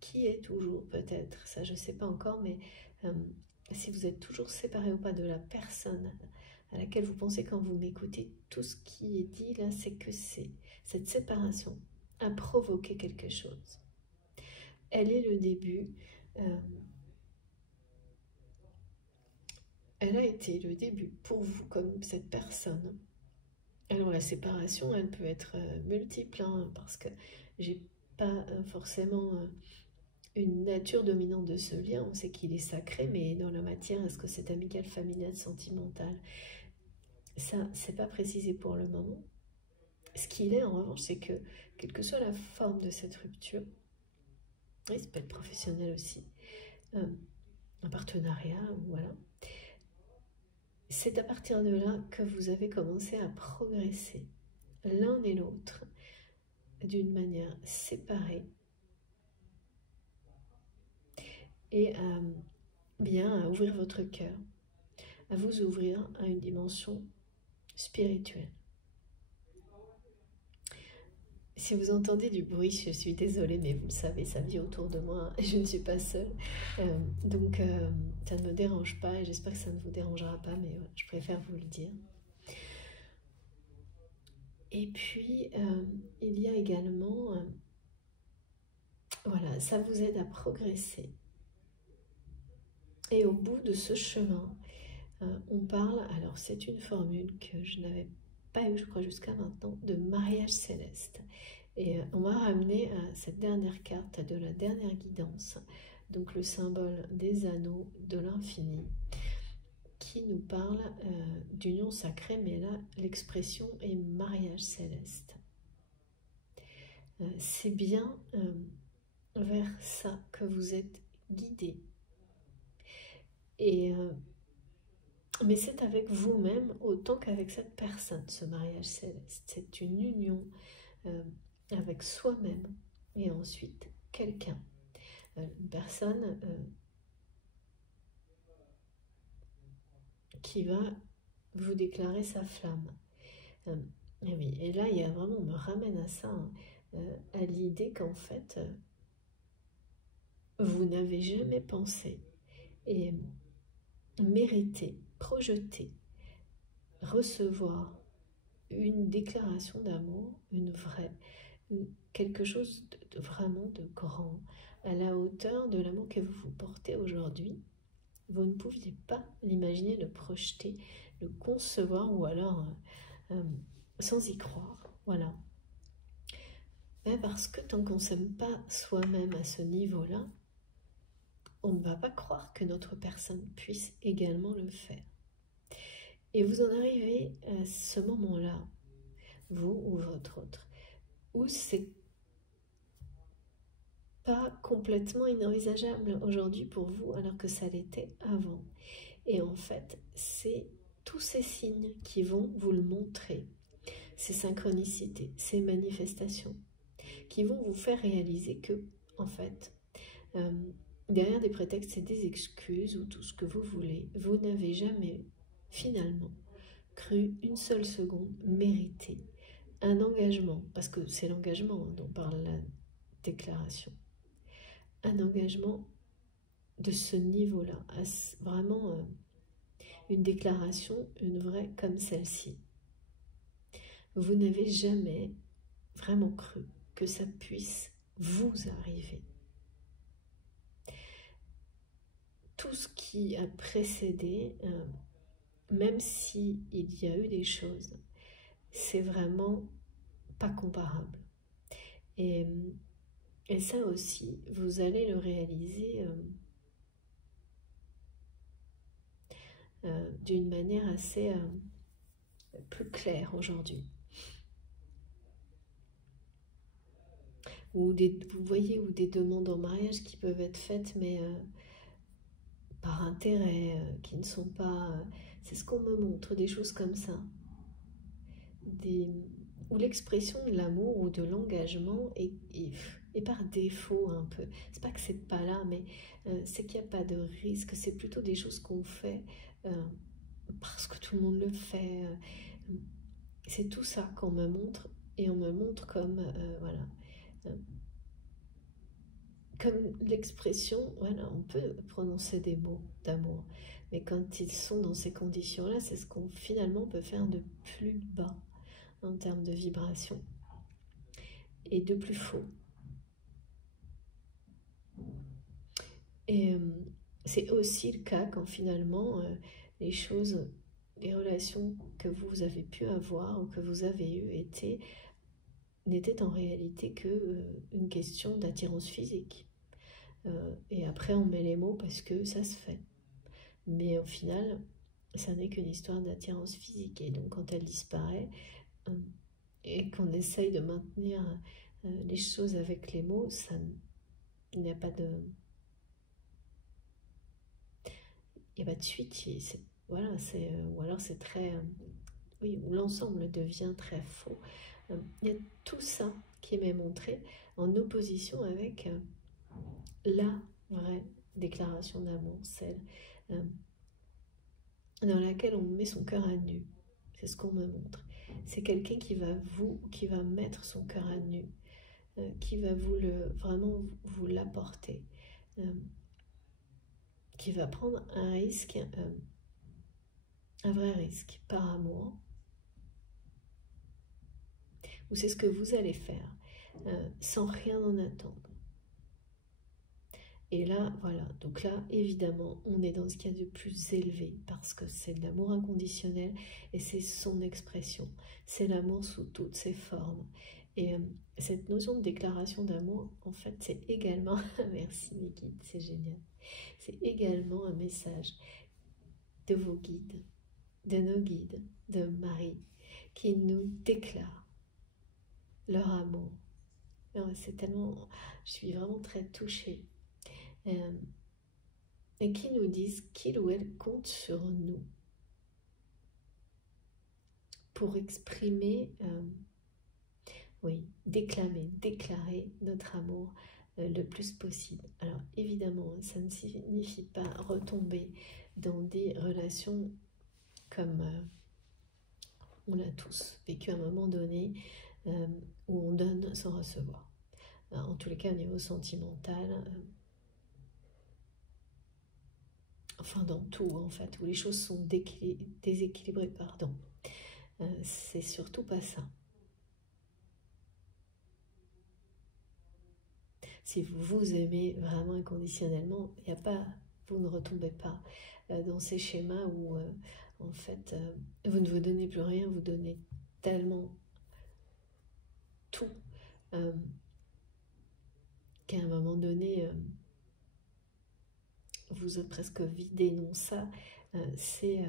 qui est toujours peut-être, ça je ne sais pas encore, mais si vous êtes toujours séparé ou pas de la personne à laquelle vous pensez quand vous m'écoutez, tout ce qui est dit là, c'est que cette séparation a provoqué quelque chose. Elle est le début, elle a été le début pour vous comme cette personne. Alors la séparation, elle peut être multiple, parce que j'ai pas forcément une nature dominante de ce lien. On sait qu'il est sacré, mais dans la matière, est-ce que c'est amical, familial, sentimental? Ça, c'est pas précisé pour le moment. Ce qu'il est, en revanche, c'est que, quelle que soit la forme de cette rupture, oui, ça peut être professionnel aussi, un partenariat, voilà, c'est à partir de là que vous avez commencé à progresser l'un et l'autre d'une manière séparée et à ouvrir votre cœur, à vous ouvrir à une dimension spirituelle. Si vous entendez du bruit, je suis désolée, mais vous le savez, ça vit autour de moi, et je ne suis pas seule. Donc, ça ne me dérange pas, et j'espère que ça ne vous dérangera pas, mais ouais, je préfère vous le dire. Et puis, il y a également, voilà, ça vous aide à progresser. Et au bout de ce chemin, on parle, alors c'est une formule que je n'avais pas eu, je crois, jusqu'à maintenant, de mariage céleste. Et on va ramener à cette dernière carte de la dernière guidance, donc le symbole des anneaux de l'infini, qui nous parle d'union sacrée, mais là, l'expression est mariage céleste. C'est bien vers ça que vous êtes guidés. Et... mais c'est avec vous-même autant qu'avec cette personne, ce mariage céleste. C'est une union avec soi-même et ensuite quelqu'un. une personne qui va vous déclarer sa flamme. Et oui, et là, il y a vraiment, on me ramène à ça, hein, à l'idée qu'en fait, vous n'avez jamais pensé et mérité, projeté, recevoir une déclaration d'amour, une vraie, quelque chose de vraiment de grand, à la hauteur de l'amour que vous portez aujourd'hui. Vous ne pouviez pas l'imaginer, le projeter, le concevoir, ou alors sans y croire. Voilà. Mais parce que tant qu'on ne s'aime pas soi-même à ce niveau-là, on ne va pas croire que notre personne puisse également le faire. Et vous en arrivez à ce moment-là, vous ou votre autre, où c'est pas complètement inenvisageable aujourd'hui pour vous, alors que ça l'était avant. Et en fait, c'est tous ces signes qui vont vous le montrer, ces synchronicités, ces manifestations, qui vont vous faire réaliser que, en fait, derrière des prétextes et des excuses, ou tout ce que vous voulez, vous n'avez jamais, finalement, cru une seule seconde mériter un engagement, parce que c'est l'engagement dont parle la déclaration, un engagement de ce niveau-là, vraiment une déclaration, une vraie comme celle-ci. Vous n'avez jamais vraiment cru que ça puisse vous arriver. Tout ce qui a précédé, même s'il y a eu des choses, c'est vraiment pas comparable. Et ça aussi, vous allez le réaliser d'une manière assez plus claire aujourd'hui. Ou vous voyez, ou des demandes en mariage qui peuvent être faites, mais par intérêt, qui ne sont pas... c'est ce qu'on me montre, des choses comme ça. Où l'expression de l'amour ou de l'engagement est par défaut un peu. C'est pas que c'est pas là, mais c'est qu'il n'y a pas de risque. C'est plutôt des choses qu'on fait parce que tout le monde le fait. C'est tout ça qu'on me montre, et on me montre comme voilà, comme l'expression, voilà, on peut prononcer des mots d'amour, mais quand ils sont dans ces conditions-là, c'est ce qu'on finalement peut faire de plus bas en termes de vibration et de plus faux. Et c'est aussi le cas quand finalement les choses, les relations que vous avez pu avoir ou que vous avez eues n'étaient en réalité que une question d'attirance physique. Et après on met les mots parce que ça se fait. Mais au final, ça n'est qu'une histoire d'attirance physique. Et donc quand elle disparaît, et qu'on essaye de maintenir les choses avec les mots, il n'y a pas de... Il n'y a pas de suite. Voilà, ou alors c'est très... oui, où l'ensemble devient très faux. Il y a tout ça qui m'est montré en opposition avec la vraie déclaration d'amour, celle dans laquelle on met son cœur à nu. C'est ce qu'on me montre. C'est quelqu'un qui va mettre son cœur à nu, qui va vraiment vous l'apporter, qui va prendre un risque, un vrai risque par amour, ou c'est ce que vous allez faire, sans rien en attendre. Et là, voilà, donc là, évidemment, on est dans ce qu'il y a de plus élevé, parce que c'est de l'amour inconditionnel, et c'est son expression, c'est l'amour sous toutes ses formes. Et cette notion de déclaration d'amour, en fait, c'est également, merci mes guides, c'est génial, c'est également un message de vos guides, de nos guides, de Marie, qui nous déclarent leur amour. C'est tellement, je suis vraiment très touchée. Et qui nous disent qu'il ou elle compte sur nous pour exprimer, oui, déclarer notre amour le plus possible. Alors évidemment, ça ne signifie pas retomber dans des relations comme on l'a tous vécu à un moment donné, où on donne sans recevoir. En tous les cas, au niveau sentimental, enfin dans tout en fait, où les choses sont déséquilibrées, pardon. C'est surtout pas ça. Si vous vous aimez vraiment inconditionnellement, il n'y a pas, vous ne retombez pas dans ces schémas où en fait vous ne vous donnez plus rien, vous donnez tellement tout qu'à un moment donné vous êtes presque vidé. Non, ça c'est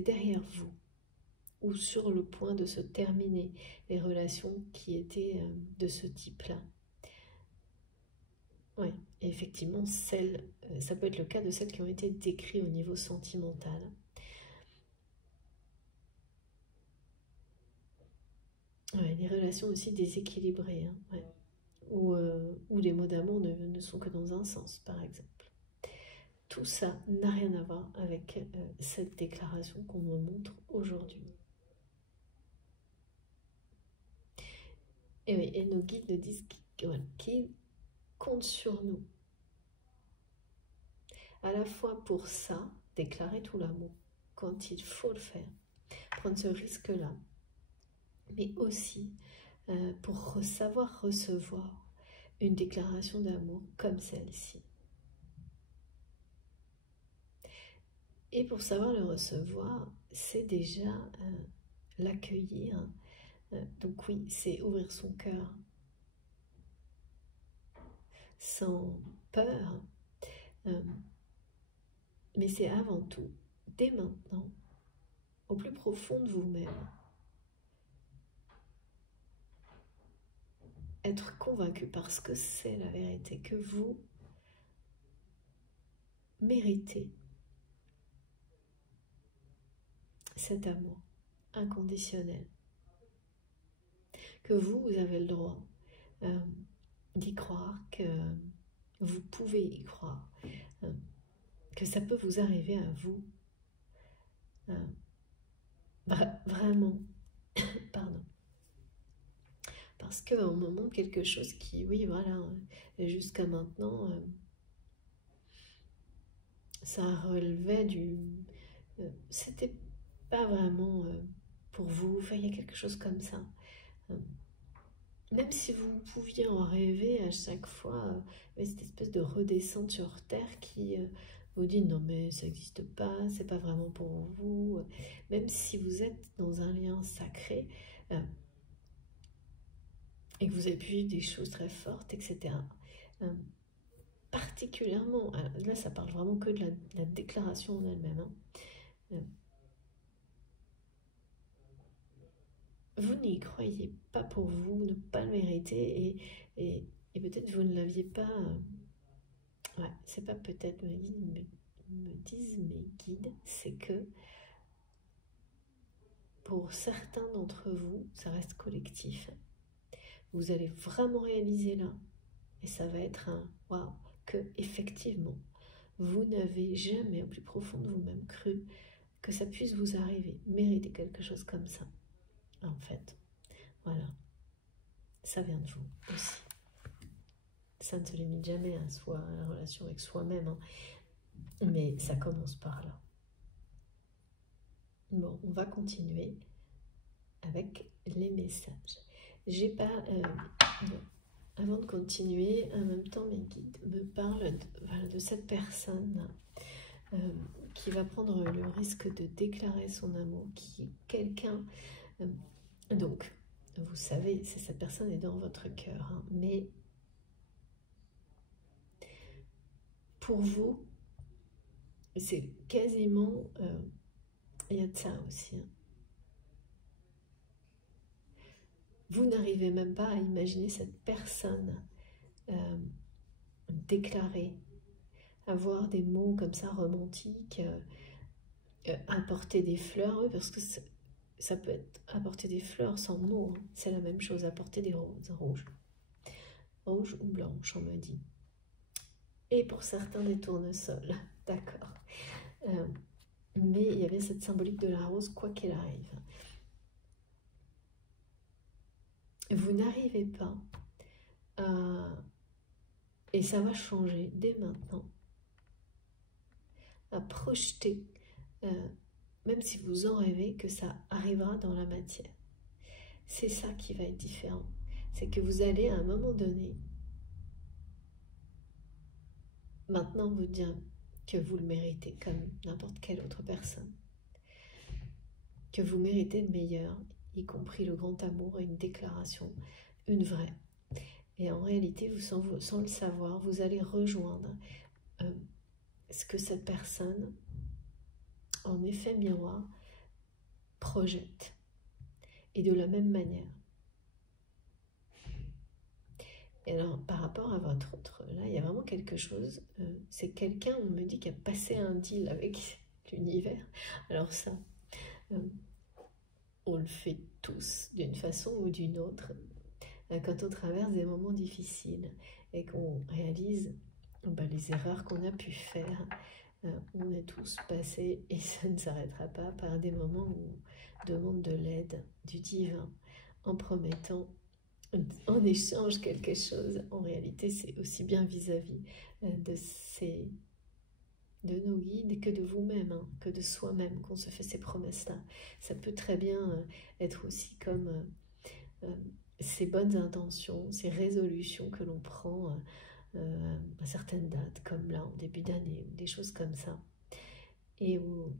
derrière vous ou sur le point de se terminer les relations qui étaient de ce type-là. Oui, et effectivement, ça peut être le cas de celles qui ont été décrites au niveau sentimental. Ouais, les relations aussi déséquilibrées, hein, ouais. Où les mots d'amour ne sont que dans un sens, par exemple. Tout ça n'a rien à voir avec cette déclaration qu'on me montre aujourd'hui. Et oui, et nos guides nous disent qu'ils comptent sur nous. À la fois pour ça, déclarer tout l'amour, quand il faut le faire, prendre ce risque-là, mais aussi pour savoir recevoir une déclaration d'amour comme celle-ci. Et pour savoir le recevoir, c'est déjà l'accueillir. Donc oui, c'est ouvrir son cœur sans peur, mais c'est avant tout, dès maintenant, au plus profond de vous-même, être convaincu parce que c'est la vérité, que vous méritez cet amour inconditionnel, que vous avez le droit d'y croire, que vous pouvez y croire, que ça peut vous arriver à vous, vraiment, pardon, parce qu'on me montre quelque chose qui, oui, voilà, jusqu'à maintenant, ça relevait c'était pas vraiment pour vous, enfin, il y a quelque chose comme ça. Même si vous pouviez en rêver à chaque fois, cette espèce de redescente sur Terre qui vous dit non mais ça n'existe pas, c'est pas vraiment pour vous, même si vous êtes dans un lien sacré et que vous avez vu des choses très fortes, etc. Particulièrement, là ça parle vraiment que de la déclaration en elle-même, hein. Vous n'y croyez pas pour vous, ne pas le mériter, et peut-être vous ne l'aviez pas. Ouais, c'est pas peut-être, me disent mes guides, c'est que pour certains d'entre vous, ça reste collectif. Vous allez vraiment réaliser là, et ça va être un waouh, que effectivement, vous n'avez jamais au plus profond de vous-même cru que ça puisse vous arriver, mériter quelque chose comme ça. En fait, voilà, ça vient de vous aussi. Ça ne se limite jamais à soi, à la relation avec soi-même, hein. Mais ça commence par là. Bon, on va continuer avec les messages. J'ai pas... avant de continuer, en même temps, mes guides me parlent de cette personne qui va prendre le risque de déclarer son amour, qui est quelqu'un... donc, vous savez, cette personne est dans votre cœur, hein, mais pour vous, c'est quasiment... il y a de ça aussi, hein. Vous n'arrivez même pas à imaginer cette personne déclarer, avoir des mots comme ça romantiques, apporter des fleurs, parce que ça peut être apporter des fleurs sans mots, hein. C'est la même chose, apporter des roses rouges. Rouge ou blanche, on me dit. Et pour certains, des tournesols, d'accord. Mais il y avait cette symbolique de la rose, quoi qu'il arrive. Vous n'arrivez pas à... Et ça va changer dès maintenant, à projeter, même si vous en rêvez, que ça arrivera dans la matière. C'est ça qui va être différent. C'est que vous allez à un moment donné, maintenant vous dire que vous le méritez comme n'importe quelle autre personne. Que vous méritez le meilleur, y compris le grand amour et une déclaration, une vraie. Et en réalité, vous, sans le savoir, vous allez rejoindre ce que cette personne, en effet miroir, projette. Et de la même manière. Et alors, par rapport à votre autre, là, il y a vraiment quelque chose. C'est quelqu'un, on me dit, qui a passé un deal avec l'univers. Alors ça, on le fait tous, d'une façon ou d'une autre, quand on traverse des moments difficiles et qu'on réalise les erreurs qu'on a pu faire. On est tous passés, et ça ne s'arrêtera pas, par des moments où on demande de l'aide du divin en promettant en échange quelque chose. En réalité, c'est aussi bien vis-à-vis de nos guides que de vous-même, hein, que de soi-même qu'on se fait ces promesses-là. Ça peut très bien être aussi comme ces bonnes intentions, ces résolutions que l'on prend à certaines dates, comme là en début d'année, des choses comme ça, et où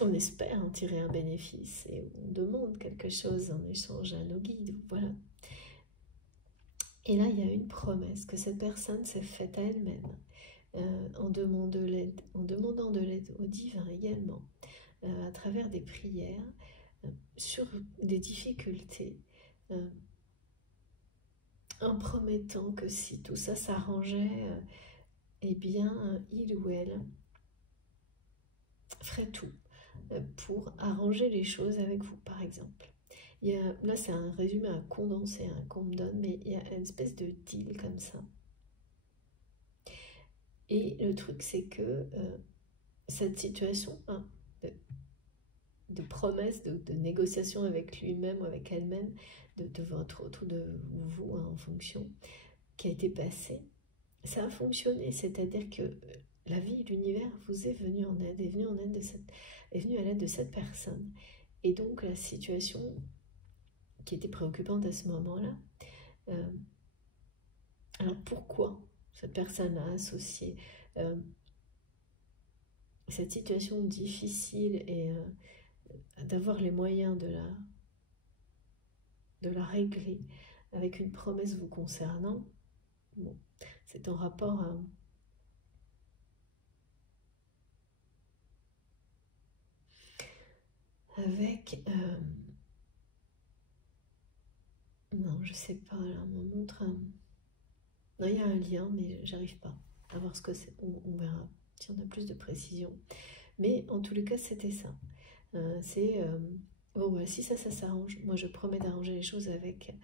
on espère en tirer un bénéfice et on demande quelque chose en échange à nos guides, voilà. Et là, il y a une promesse que cette personne s'est faite à elle-même en demandant de l'aide au divin également, à travers des prières sur des difficultés, en promettant que si tout ça s'arrangeait, eh bien, il ou elle ferait tout pour arranger les choses avec vous, par exemple. Là, c'est un résumé, un condensé qu'on me donne, mais il y a une espèce de deal comme ça. Et le truc, c'est que cette situation de promesse, de négociation avec lui-même ou avec elle-même, de votre autre, de vous, hein, en fonction, qui a été passée, ça a fonctionné. C'est-à-dire que la vie, l'univers vous est venu en aide, est venu à l'aide de cette personne. Et donc la situation qui était préoccupante à ce moment-là, alors pourquoi cette personne a associé cette situation difficile et d'avoir les moyens de la régler avec une promesse vous concernant? Bon, c'est en rapport à... avec... non, je sais pas, là, on me montre... non, il y a un lien, mais j'arrive pas à voir ce que c'est. On verra si on a plus de précision. Mais en tous les cas, c'était ça. C'est... bon, voilà, si ça s'arrange, moi je promets d'arranger les choses avec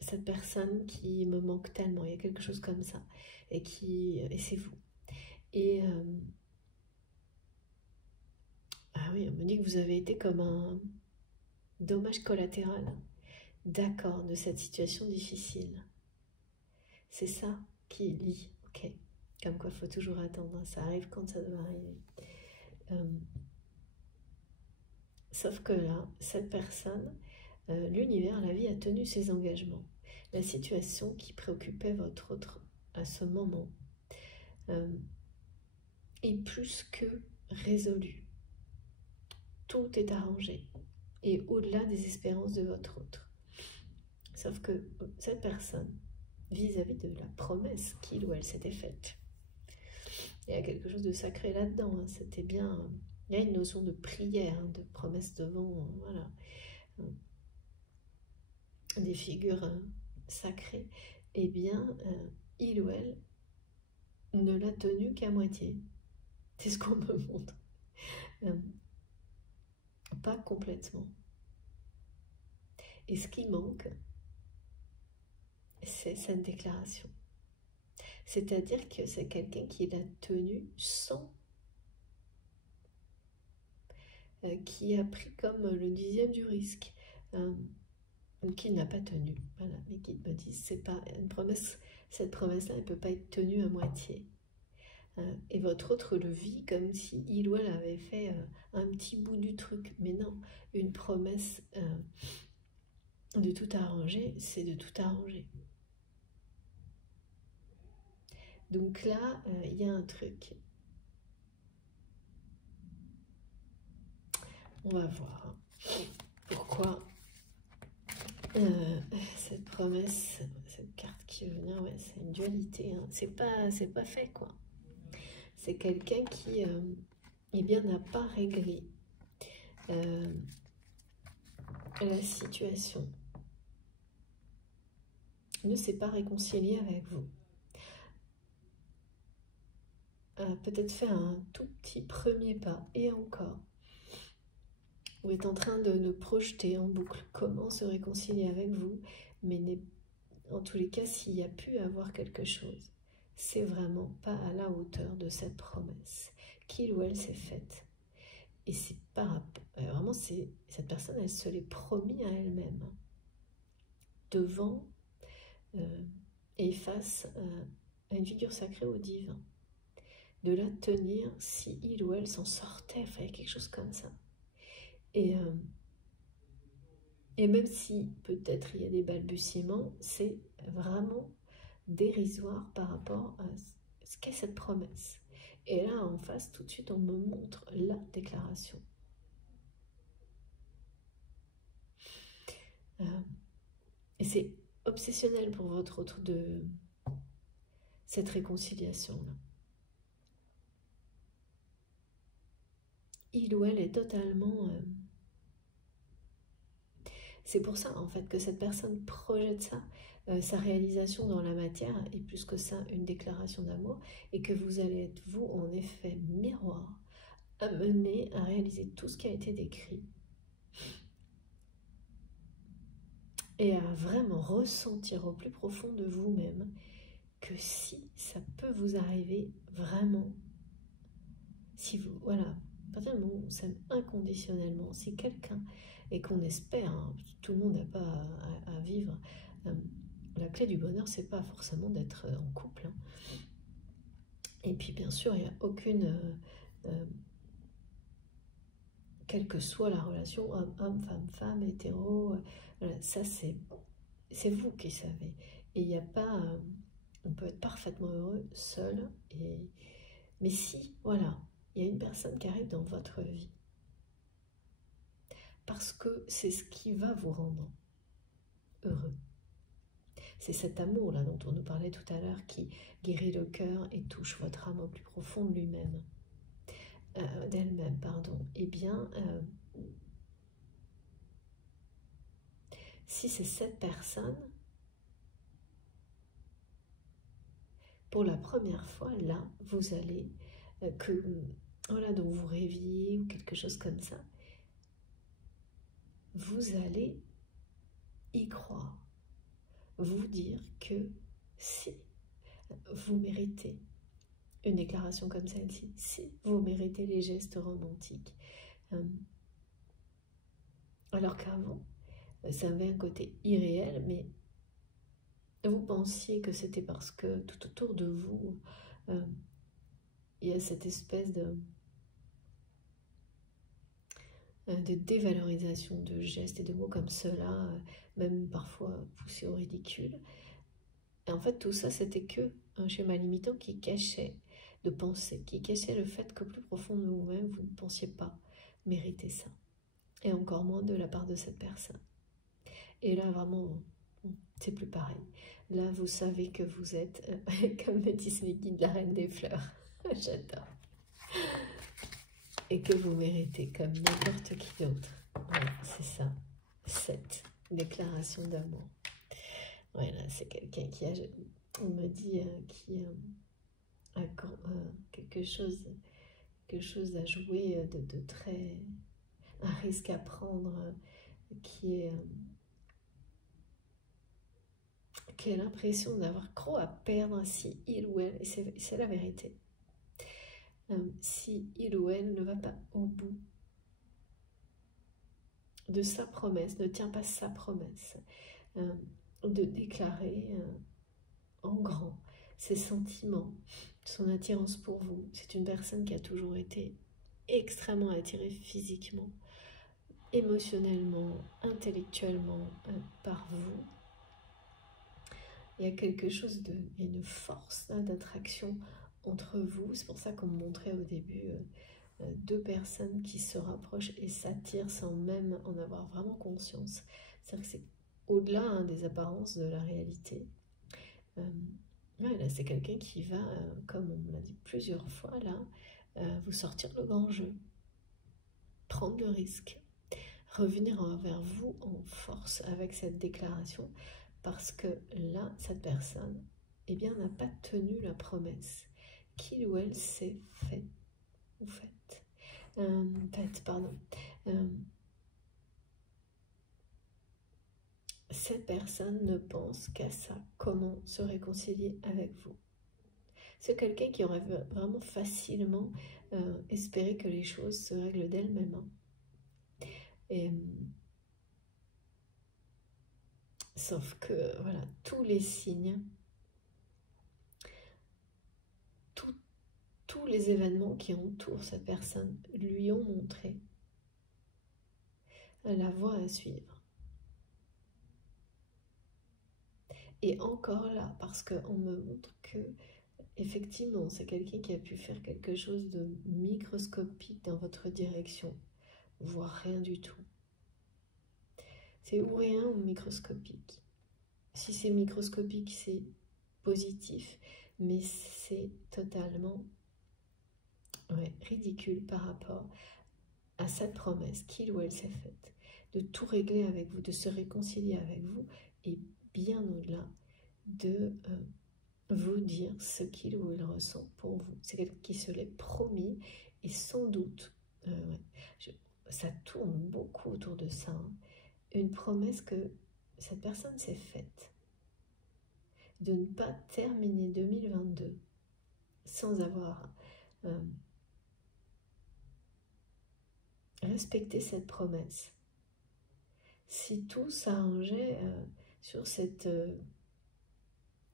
cette personne qui me manque tellement. Il y a quelque chose comme ça. Et c'est vous. Et... ah oui, on me dit que vous avez été comme un dommage collatéral, d'accord, de cette situation difficile. C'est ça qui lie, ok. Comme quoi, il faut toujours attendre, ça arrive quand ça doit arriver. Sauf que là, cette personne, l'univers, la vie a tenu ses engagements. La situation qui préoccupait votre autre à ce moment est plus que résolue. Tout est arrangé et au-delà des espérances de votre autre. Sauf que cette personne, vis-à-vis de la promesse qu'il ou elle s'était faite, il y a quelque chose de sacré là-dedans, hein. C'était bien... il y a une notion de prière, hein, de promesse devant, voilà, des figures sacrées. Eh bien, il ou elle ne l'a tenu qu'à moitié. C'est ce qu'on me montre. Pas complètement. Et ce qui manque, c'est cette déclaration. C'est-à-dire que c'est quelqu'un qui l'a tenue sans, qui a pris comme le 10e du risque, qui n'a pas tenu. Voilà, mes guides me disent, c'est pas une promesse, cette promesse-là, elle ne peut pas être tenue à moitié. Et votre autre le vit comme si il ou elle avait fait un petit bout du truc. Mais non, une promesse de tout arranger, c'est de tout arranger. Donc là, il y a un truc. On va voir pourquoi cette promesse, cette carte qui veut venir, ouais, c'est une dualité. Hein. C'est pas fait, quoi. C'est quelqu'un qui, eh bien, n'a pas réglé la situation. Ne s'est pas réconcilié avec vous. Peut-être fait un tout petit premier pas, et encore. Vous êtes en train de nous projeter en boucle comment se réconcilier avec vous, mais en tous les cas, s'il y a pu avoir quelque chose, c'est vraiment pas à la hauteur de cette promesse qu'il ou elle s'est faite. Et c'est par rapport, vraiment, cette personne, elle se l'est promis à elle-même, devant et face à une figure sacrée au divin, de la tenir si il ou elle s'en sortait, enfin, il y a quelque chose comme ça. Et même si peut-être il y a des balbutiements, c'est vraiment dérisoire par rapport à ce qu'est cette promesse. Et là, en face, tout de suite, on me montre la déclaration. Et c'est obsessionnel pour votre autre de cette réconciliation-là. Il ou elle est totalement... C'est pour ça, en fait, que cette personne projette ça, sa réalisation dans la matière, et plus que ça, une déclaration d'amour, et que vous allez être, vous, en effet, miroir, amené à réaliser tout ce qui a été décrit, et à vraiment ressentir au plus profond de vous-même que si ça peut vous arriver vraiment, si vous, voilà, à partir du moment où on s'aime inconditionnellement, si quelqu'un, et qu'on espère, hein, tout le monde n'a pas à vivre, la clé du bonheur, c'est pas forcément d'être en couple. Hein. Et puis bien sûr, il n'y a aucune, quelle que soit la relation, homme, femme, femme, hétéro, voilà, ça c'est vous qui savez. Et il n'y a pas, on peut être parfaitement heureux seul, mais si, voilà, il y a une personne qui arrive dans votre vie, parce que c'est ce qui va vous rendre heureux. C'est cet amour-là dont on nous parlait tout à l'heure qui guérit le cœur et touche votre âme au plus profond de lui-même, d'elle-même, pardon. Eh bien, si c'est cette personne, pour la première fois, là, vous allez, voilà, donc vous rêviez ou quelque chose comme ça, vous allez y croire, vous dire que si vous méritez une déclaration comme celle-ci, si vous méritez les gestes romantiques, alors qu'avant, ça avait un côté irréel, mais vous pensiez que c'était parce que tout autour de vous, il y a cette espèce de dévalorisation de gestes et de mots comme cela, même parfois poussés au ridicule. Et en fait, tout ça, c'était que un schéma limitant qui cachait de penser, qui cachait le fait qu'au plus profond de vous-même, vous ne pensiez pas mériter ça. Et encore moins de la part de cette personne. Et là, vraiment, c'est plus pareil. Là, vous savez que vous êtes, comme me disent les guides, la reine des fleurs. J'adore. Et que vous méritez comme n'importe qui d'autre. Voilà, c'est ça. Cette déclaration d'amour. Voilà, c'est quelqu'un qui a, on me dit, qui a quelque chose quelque chose à jouer de très... un risque à prendre qui est l'impression d'avoir gros à perdre si il ou elle, et c'est la vérité, si il ou elle ne va pas au bout de sa promesse, ne tient pas sa promesse, de déclarer en grand ses sentiments, son attirance pour vous. C'est une personne qui a toujours été extrêmement attirée physiquement, émotionnellement, intellectuellement par vous. Il y a quelque chose de... il y a une force d'attraction entre vous. C'est pour ça qu'on me montrait au début deux personnes qui se rapprochent et s'attirent sans même en avoir vraiment conscience. C'est-à-dire que c'est au-delà des apparences de la réalité. Ouais, là, c'est quelqu'un qui va, comme on me l'a dit plusieurs fois, là, vous sortir le grand jeu, prendre le risque, revenir vers vous en force avec cette déclaration, parce que là, cette personne, eh bien, n'a pas tenu la promesse qu'il ou elle s'est fait, ou faite, pardon. Cette personne ne pense qu'à ça, comment se réconcilier avec vous. C'est quelqu'un qui aurait vraiment facilement espéré que les choses se règlent d'elles-mêmes. Et sauf que, voilà, tous les signes, tous les événements qui entourent cette personne lui ont montré la voie à suivre. Et encore là, parce qu'on me montre que, effectivement, c'est quelqu'un qui a pu faire quelque chose de microscopique dans votre direction, voire rien du tout. C'est ou rien ou microscopique. Si c'est microscopique, c'est positif, mais c'est totalement ridicule par rapport à cette promesse qu'il ou elle s'est faite, de tout régler avec vous, de se réconcilier avec vous, et bien au-delà de vous dire ce qu'il ou elle ressent pour vous. C'est quelqu'un qui se l'est promis, et sans doute, ça tourne beaucoup autour de ça, une promesse que cette personne s'est faite, de ne pas terminer 2022 sans avoir respecté cette promesse. Si tout s'arrangeait sur cette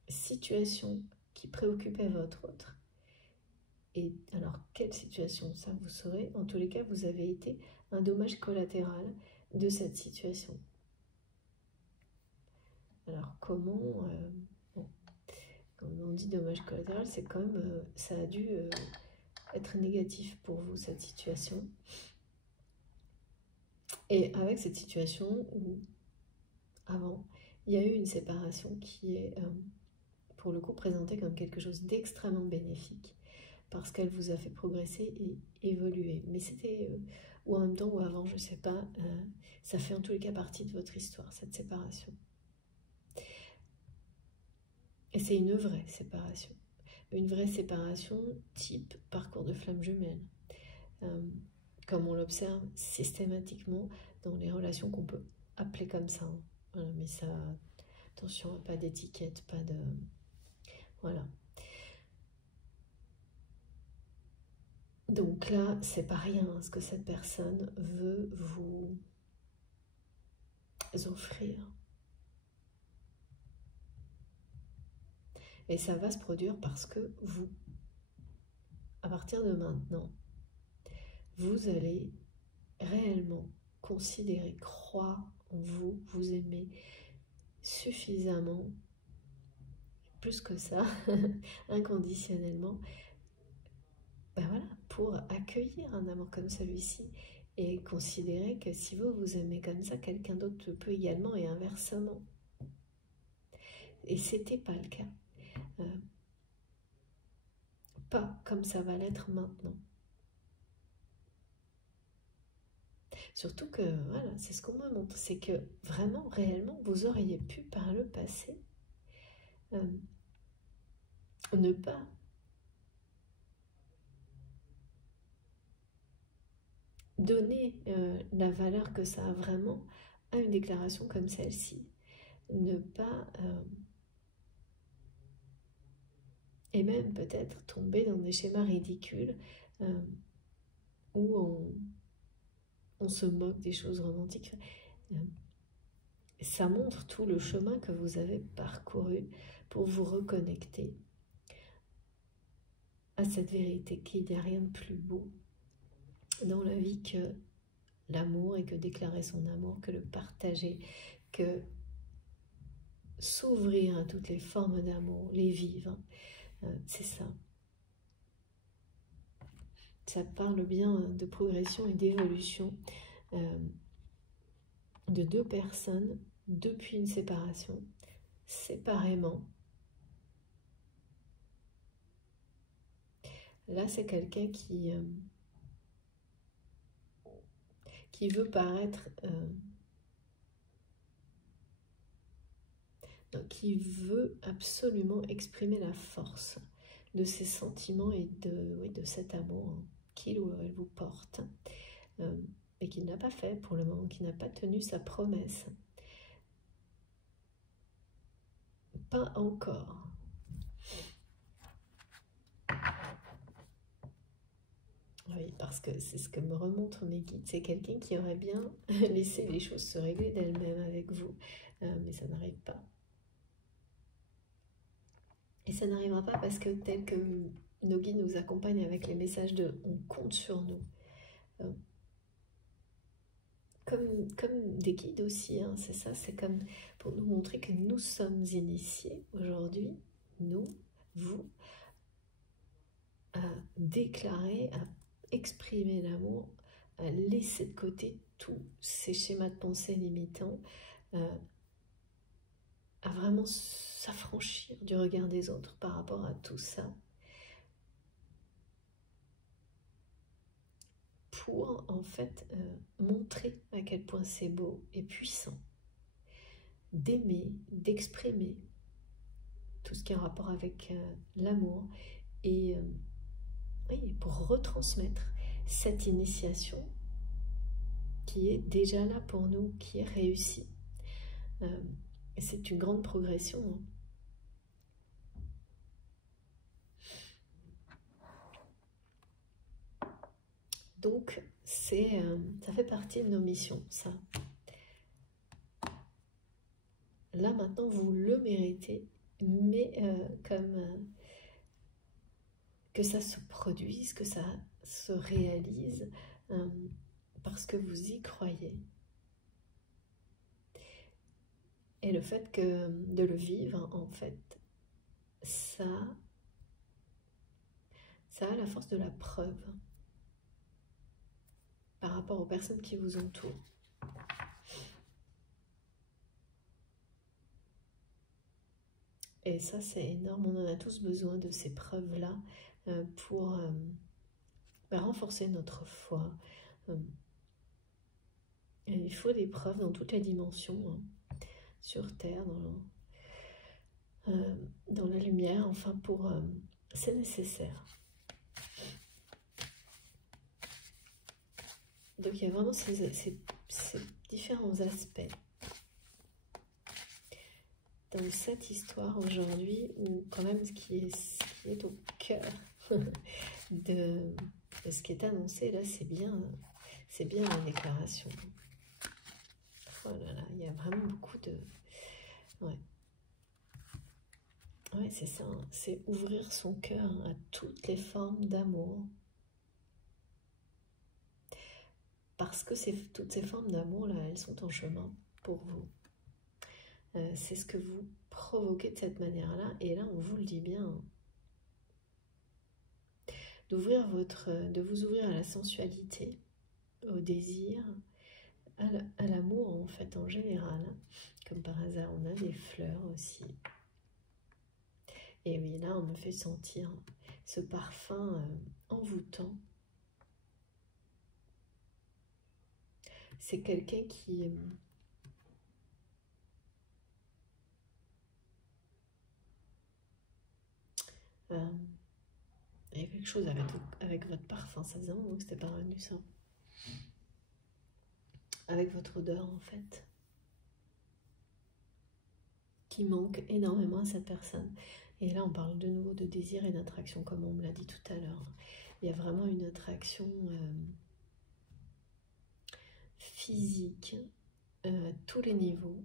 situation qui préoccupait votre autre, et alors quelle situation, ça vous saurez, en tous les cas vous avez été un dommage collatéral de cette situation. Alors comment, bon, quand on dit dommage collatéral, c'est quand même, ça a dû être négatif pour vous cette situation. Et avec cette situation où, avant, il y a eu une séparation qui est, pour le coup, présentée comme quelque chose d'extrêmement bénéfique, parce qu'elle vous a fait progresser et évoluer. Mais c'était, ou en même temps, ou avant, je ne sais pas, ça fait en tous les cas partie de votre histoire, cette séparation. Et c'est une vraie séparation. Une vraie séparation type parcours de flamme jumelle. Comme on l'observe systématiquement dans les relations qu'on peut appeler comme ça. Voilà, mais ça, attention, pas d'étiquette, pas de... Voilà. Donc là, c'est pas rien ce que cette personne veut vous offrir. Et ça va se produire parce que vous, à partir de maintenant, vous allez réellement considérer, croire en vous, vous aimer suffisamment, plus que ça, inconditionnellement, ben voilà, pour accueillir un amour comme celui-ci et considérer que si vous vous aimez comme ça, quelqu'un d'autre peut également, et inversement. Et c'était pas le cas. Pas comme ça va l'être maintenant. Surtout que, voilà, c'est ce qu'on me montre, c'est que vraiment, réellement, vous auriez pu par le passé ne pas donner la valeur que ça a vraiment à une déclaration comme celle-ci. Ne pas... et même peut-être tomber dans des schémas ridicules où on se moque des choses romantiques. Ça montre tout le chemin que vous avez parcouru pour vous reconnecter à cette vérité qu'il n'y a rien de plus beau dans la vie que l'amour, et que déclarer son amour, que le partager, que s'ouvrir à toutes les formes d'amour, les vivre. C'est ça. Ça parle bien de progression et d'évolution de deux personnes depuis une séparation, séparément. Là, c'est quelqu'un qui veut paraître... qui veut absolument exprimer la force de ses sentiments et de cet amour qu'il ou elle vous porte, et qu'il n'a pas fait pour le moment, qui n'a pas tenu sa promesse. Pas encore. Oui, parce que c'est ce que me remontrent mes guides. C'est quelqu'un qui aurait bien laissé les choses se régler d'elles-mêmes avec vous, mais ça n'arrive pas. Et ça n'arrivera pas parce que tel que nos guides nous accompagnent avec les messages de « on compte sur nous », comme des guides aussi, hein, c'est ça, c'est comme pour nous montrer que nous sommes initiés aujourd'hui, nous, vous, à déclarer, à exprimer l'amour, à laisser de côté tous ces schémas de pensée limitants, à vraiment s'affranchir du regard des autres par rapport à tout ça, pour en fait montrer à quel point c'est beau et puissant d'aimer, d'exprimer tout ce qui est en rapport avec l'amour, et oui, pour retransmettre cette initiation qui est déjà là pour nous, qui est réussie. C'est une grande progression, hein. Donc, ça fait partie de nos missions, ça. Là, maintenant, vous le méritez, mais que ça se produise, que ça se réalise, parce que vous y croyez. Et le fait de le vivre, en fait, ça a la force de la preuve par rapport aux personnes qui vous entourent. Et ça, c'est énorme. On en a tous besoin de ces preuves-là pour renforcer notre foi. Et il faut des preuves dans toutes les dimensions, hein, sur Terre, dans la lumière, enfin, c'est nécessaire. Donc il y a vraiment ces différents aspects dans cette histoire aujourd'hui, où quand même ce qui est au cœur de ce qui est annoncé là, c'est bien la déclaration. Oh là là, il y a vraiment beaucoup de... Ouais, c'est ça, hein. C'est ouvrir son cœur à toutes les formes d'amour. Parce que toutes ces formes d'amour là, elles sont en chemin pour vous. C'est ce que vous provoquez de cette manière-là, et là on vous le dit bien, hein. De vous ouvrir à la sensualité, au désir, à l'amour en fait en général. Comme par hasard, on a des fleurs aussi. Et oui, là on me fait sentir ce parfum envoûtant. C'est quelqu'un qui... il y a quelque chose avec votre parfum, ça faisait un moment que c'était pas revenu ça. avec votre odeur en fait, qui manque énormément à cette personne. Et là, on parle de nouveau de désir et d'attraction, comme on me l'a dit tout à l'heure. Il y a vraiment une attraction physique à tous les niveaux,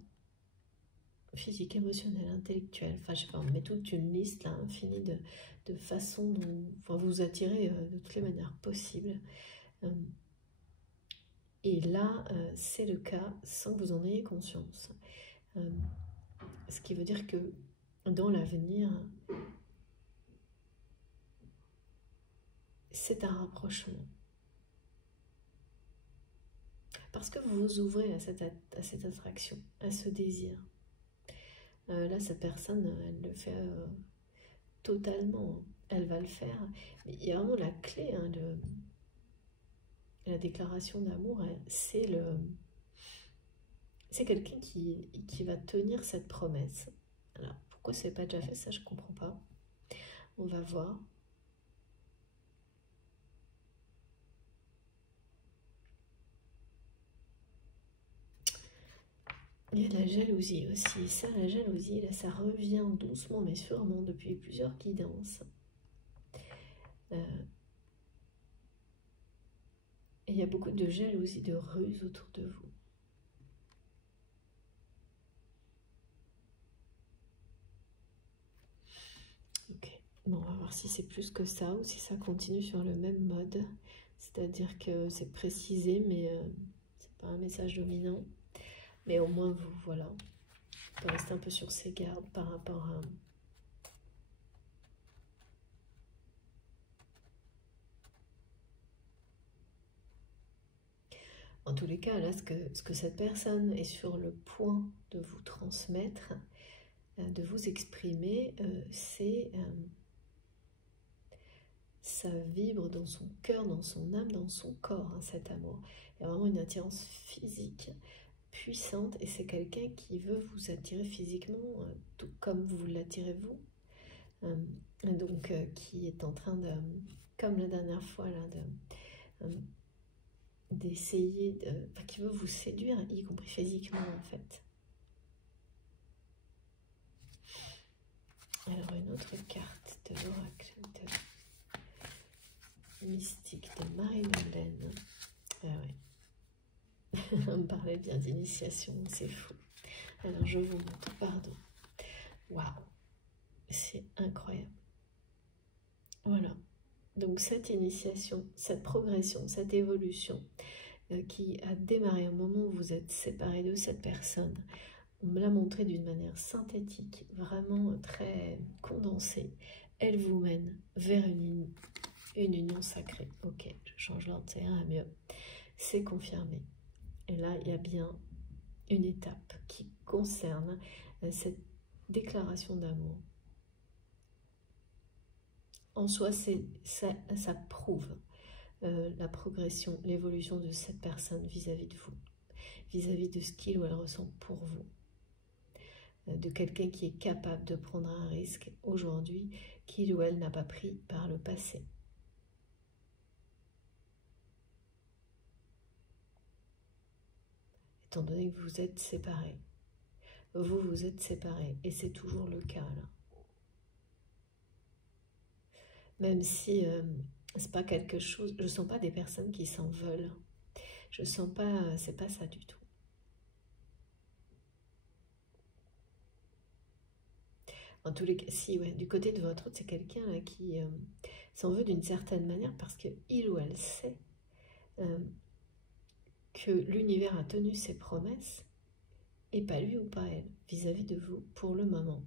physique, émotionnel, intellectuel, enfin je sais pas, on met toute une liste là, infinie de façons dont enfin, vous attirez de toutes les manières possibles. Et là, c'est le cas sans que vous en ayez conscience. Ce qui veut dire que dans l'avenir, c'est un rapprochement. Parce que vous vous ouvrez à cette attraction, à ce désir. Là, cette personne, elle le fait totalement. Elle va le faire. Mais il y a vraiment la clé de la déclaration d'amour. C'est quelqu'un qui va tenir cette promesse. Alors, pourquoi c'est pas déjà fait, ça je comprends pas. On va voir. Il y a la jalousie aussi. Ça, la jalousie, là, ça revient doucement mais sûrement depuis plusieurs guidances. Et il y a beaucoup de jalousie, de ruse autour de vous. Ok, bon, on va voir si c'est plus que ça ou si ça continue sur le même mode. C'est-à-dire que c'est précisé, mais c'est pas un message dominant. Mais au moins, vous, voilà, vous pouvez rester un peu sur ses gardes par rapport à... En tous les cas, là, ce que cette personne est sur le point de vous transmettre, de vous exprimer, c'est... ça vibre dans son cœur, dans son âme, dans son corps, cet amour. Il y a vraiment une attirance physique puissante et c'est quelqu'un qui veut vous attirer physiquement, tout comme vous l'attirez vous. Donc, qui est en train de, comme la dernière fois, là, d'essayer, qui veut vous séduire, y compris physiquement en fait. Alors une autre carte de l'oracle mystique de Marie-Madeleine. Ah ouais. On me parlait bien d'initiation, c'est fou. Alors je vous montre, pardon. Waouh, c'est incroyable. Voilà. Donc cette initiation, cette progression, cette évolution qui a démarré au moment où vous êtes séparés de cette personne, on me l'a montré d'une manière synthétique, vraiment très condensée. Elle vous mène vers une union sacrée. Ok, je change l'ordre, c'est un à mieux. C'est confirmé. Et là, il y a bien une étape qui concerne cette déclaration d'amour. En soi, ça prouve la progression, l'évolution de cette personne vis-à-vis de vous, vis-à-vis de ce qu'il ou elle ressent pour vous, de quelqu'un qui est capable de prendre un risque aujourd'hui qu'il ou elle n'a pas pris par le passé. Étant donné que vous êtes séparés, vous êtes séparés, et c'est toujours le cas là. Même si c'est pas quelque chose, je sens pas des personnes qui s'en veulent, je sens pas, c'est pas ça du tout. En tous les cas, si, ouais, du côté de votre autre, c'est quelqu'un là qui s'en veut d'une certaine manière parce qu'il ou elle sait que l'univers a tenu ses promesses et pas lui ou pas elle, vis-à-vis de vous pour le moment.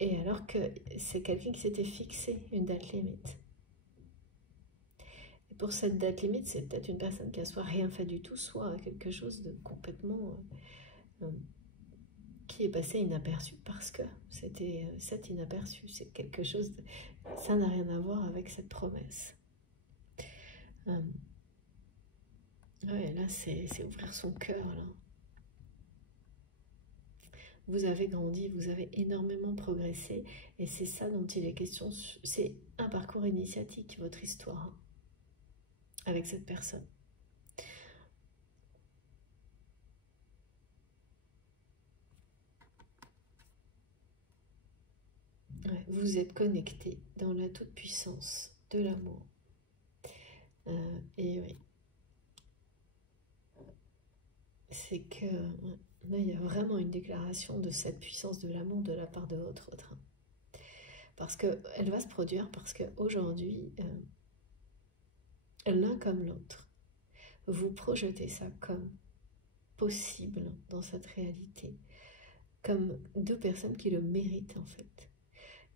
Et alors que c'est quelqu'un qui s'était fixé une date limite. Et pour cette date limite, c'est peut-être une personne qui a soit rien fait du tout, soit quelque chose de complètement... qui est passé inaperçu parce que c'était cet inaperçu, c'est quelque chose de, ça n'a rien à voir avec cette promesse. Ouais, là c'est ouvrir son cœur là. Vous avez grandi, vous avez énormément progressé et c'est ça dont il est question, c'est un parcours initiatique votre histoire. avec cette personne. Ouais, vous êtes connecté dans la toute-puissance de l'amour. Et oui, c'est que là, il y a vraiment une déclaration de cette puissance de l'amour de la part de votre autre. Parce qu'elle va se produire parce qu'aujourd'hui, l'un comme l'autre, vous projetez ça comme possible dans cette réalité, comme deux personnes qui le méritent en fait.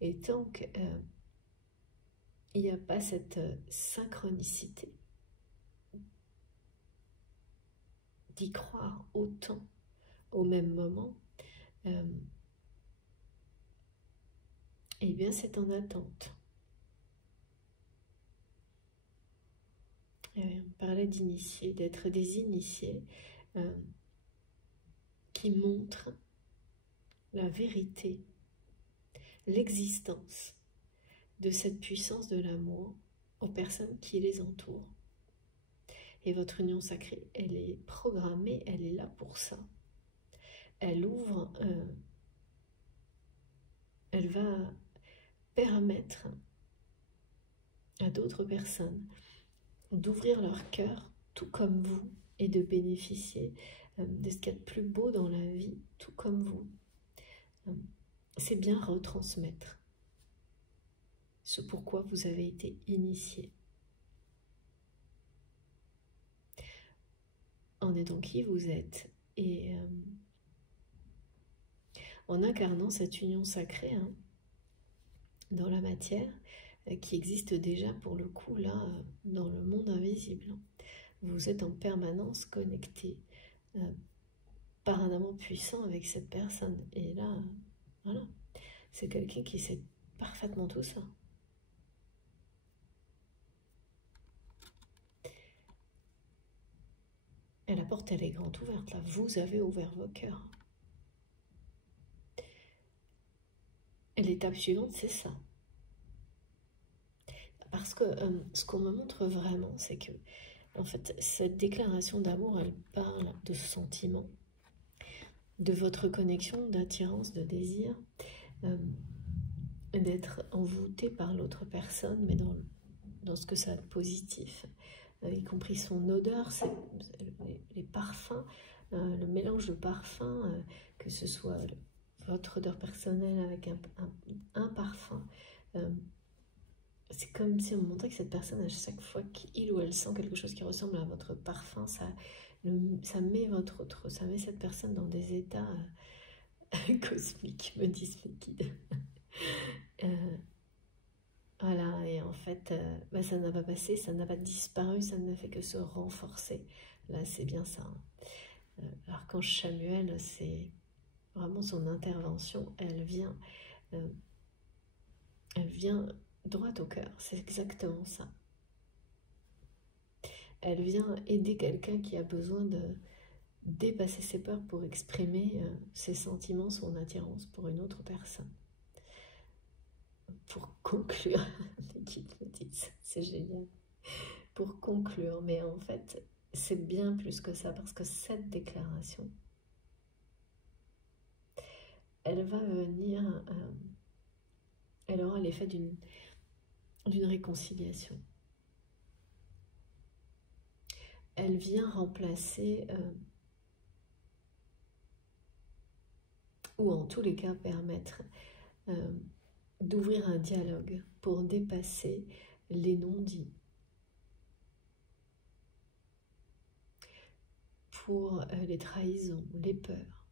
Et tant qu'il n'y a pas cette synchronicité d'y croire autant au même moment, eh bien c'est en attente. On parlait d'initiés, d'être des initiés qui montrent la vérité, l'existence de cette puissance de l'amour aux personnes qui les entourent. Et votre union sacrée, elle est programmée, elle est là pour ça. Elle ouvre, elle va permettre à d'autres personnes d'ouvrir leur cœur, tout comme vous, et de bénéficier de ce qu'il y a de plus beau dans la vie, tout comme vous. C'est bien retransmettre ce pourquoi vous avez été initié. En étant qui vous êtes et en incarnant cette union sacrée dans la matière qui existe déjà pour le coup là dans le monde invisible. Vous êtes en permanence connecté par un amour puissant avec cette personne. Et là, voilà, c'est quelqu'un qui sait parfaitement tout ça. Et la porte, elle est grande ouverte, là. Vous avez ouvert vos cœurs. Et l'étape suivante, c'est ça. Parce que ce qu'on me montre vraiment, c'est que, en fait, cette déclaration d'amour, elle parle de sentiment, de votre connexion, d'attirance, de désir, d'être envoûté par l'autre personne, mais dans ce que ça a de positif, y compris son odeur, les parfums, le mélange de parfums, que ce soit votre odeur personnelle avec un parfum. C'est comme si on montrait que cette personne, à chaque fois qu'il ou elle sent quelque chose qui ressemble à votre parfum, ça met cette personne dans des états cosmiques, me disent mes guides. Voilà, et en fait, ça n'a pas passé, ça n'a pas disparu, ça n'a fait que se renforcer. Là, c'est bien ça. L'archange Chamuel, c'est vraiment son intervention, elle vient droit au cœur, c'est exactement ça. Elle vient aider quelqu'un qui a besoin de dépasser ses peurs pour exprimer ses sentiments, son attirance pour une autre personne. Pour conclure, les guides me disent, c'est génial. Pour conclure, mais en fait, c'est bien plus que ça, parce que cette déclaration, elle va venir, elle aura l'effet d'une réconciliation. Elle vient remplacer, ou en tous les cas permettre d'ouvrir un dialogue pour dépasser les non-dits, pour les trahisons, les peurs.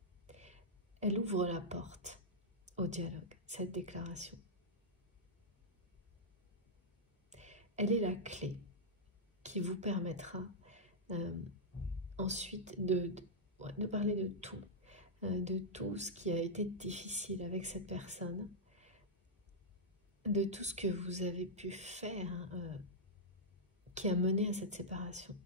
Elle ouvre la porte au dialogue, cette déclaration. Elle est la clé qui vous permettra ensuite de parler de tout ce qui a été difficile avec cette personne, de tout ce que vous avez pu faire qui a mené à cette séparation.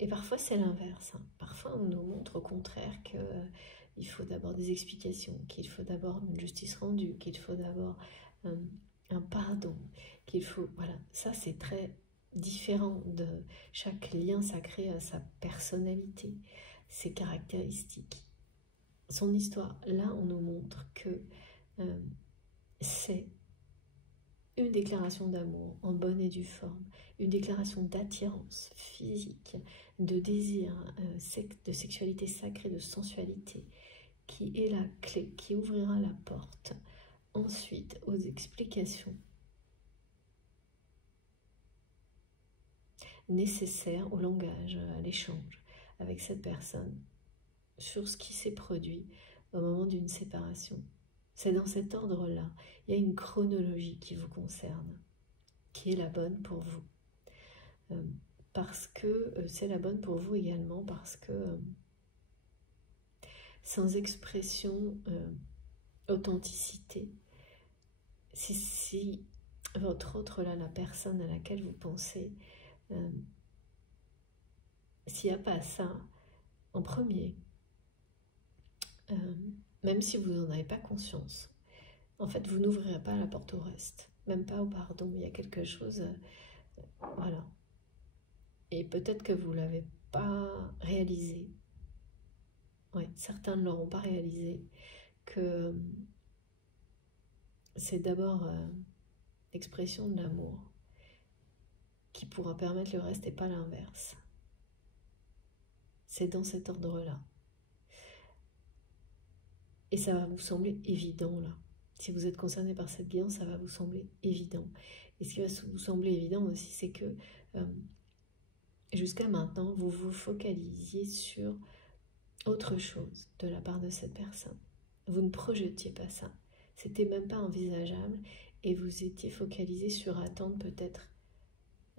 Et parfois c'est l'inverse. Parfois on nous montre au contraire qu'il faut d'abord des explications, qu'il faut d'abord une justice rendue, qu'il faut d'abord un pardon, qu'il faut... Voilà, ça c'est très différent de chaque lien sacré à sa personnalité, ses caractéristiques, son histoire. Là, on nous montre que c'est une déclaration d'amour en bonne et due forme, une déclaration d'attirance physique, de désir, de sexualité sacrée, de sensualité, qui est la clé, qui ouvrira la porte ensuite aux explications nécessaires au langage, à l'échange avec cette personne sur ce qui s'est produit au moment d'une séparation. C'est dans cet ordre-là. Il y a une chronologie qui vous concerne, qui est la bonne pour vous. Parce que c'est la bonne pour vous également, parce que sans expression, authenticité, si votre autre, là, la personne à laquelle vous pensez, s'il n'y a pas ça en premier, même si vous n'en avez pas conscience, en fait, vous n'ouvrirez pas la porte au reste, même pas au pardon. Il y a quelque chose, voilà. Et peut-être que vous ne l'avez pas réalisé. Oui, certains ne l'auront pas réalisé, que c'est d'abord l'expression de l'amour qui pourra permettre le reste et pas l'inverse. C'est dans cet ordre-là. Et ça va vous sembler évident, là. Si vous êtes concerné par cette guidance, ça va vous sembler évident. Et ce qui va vous sembler évident aussi, c'est que jusqu'à maintenant, vous vous focalisiez sur autre chose de la part de cette personne. Vous ne projetiez pas ça. C'était même pas envisageable. Et vous étiez focalisé sur attendre peut-être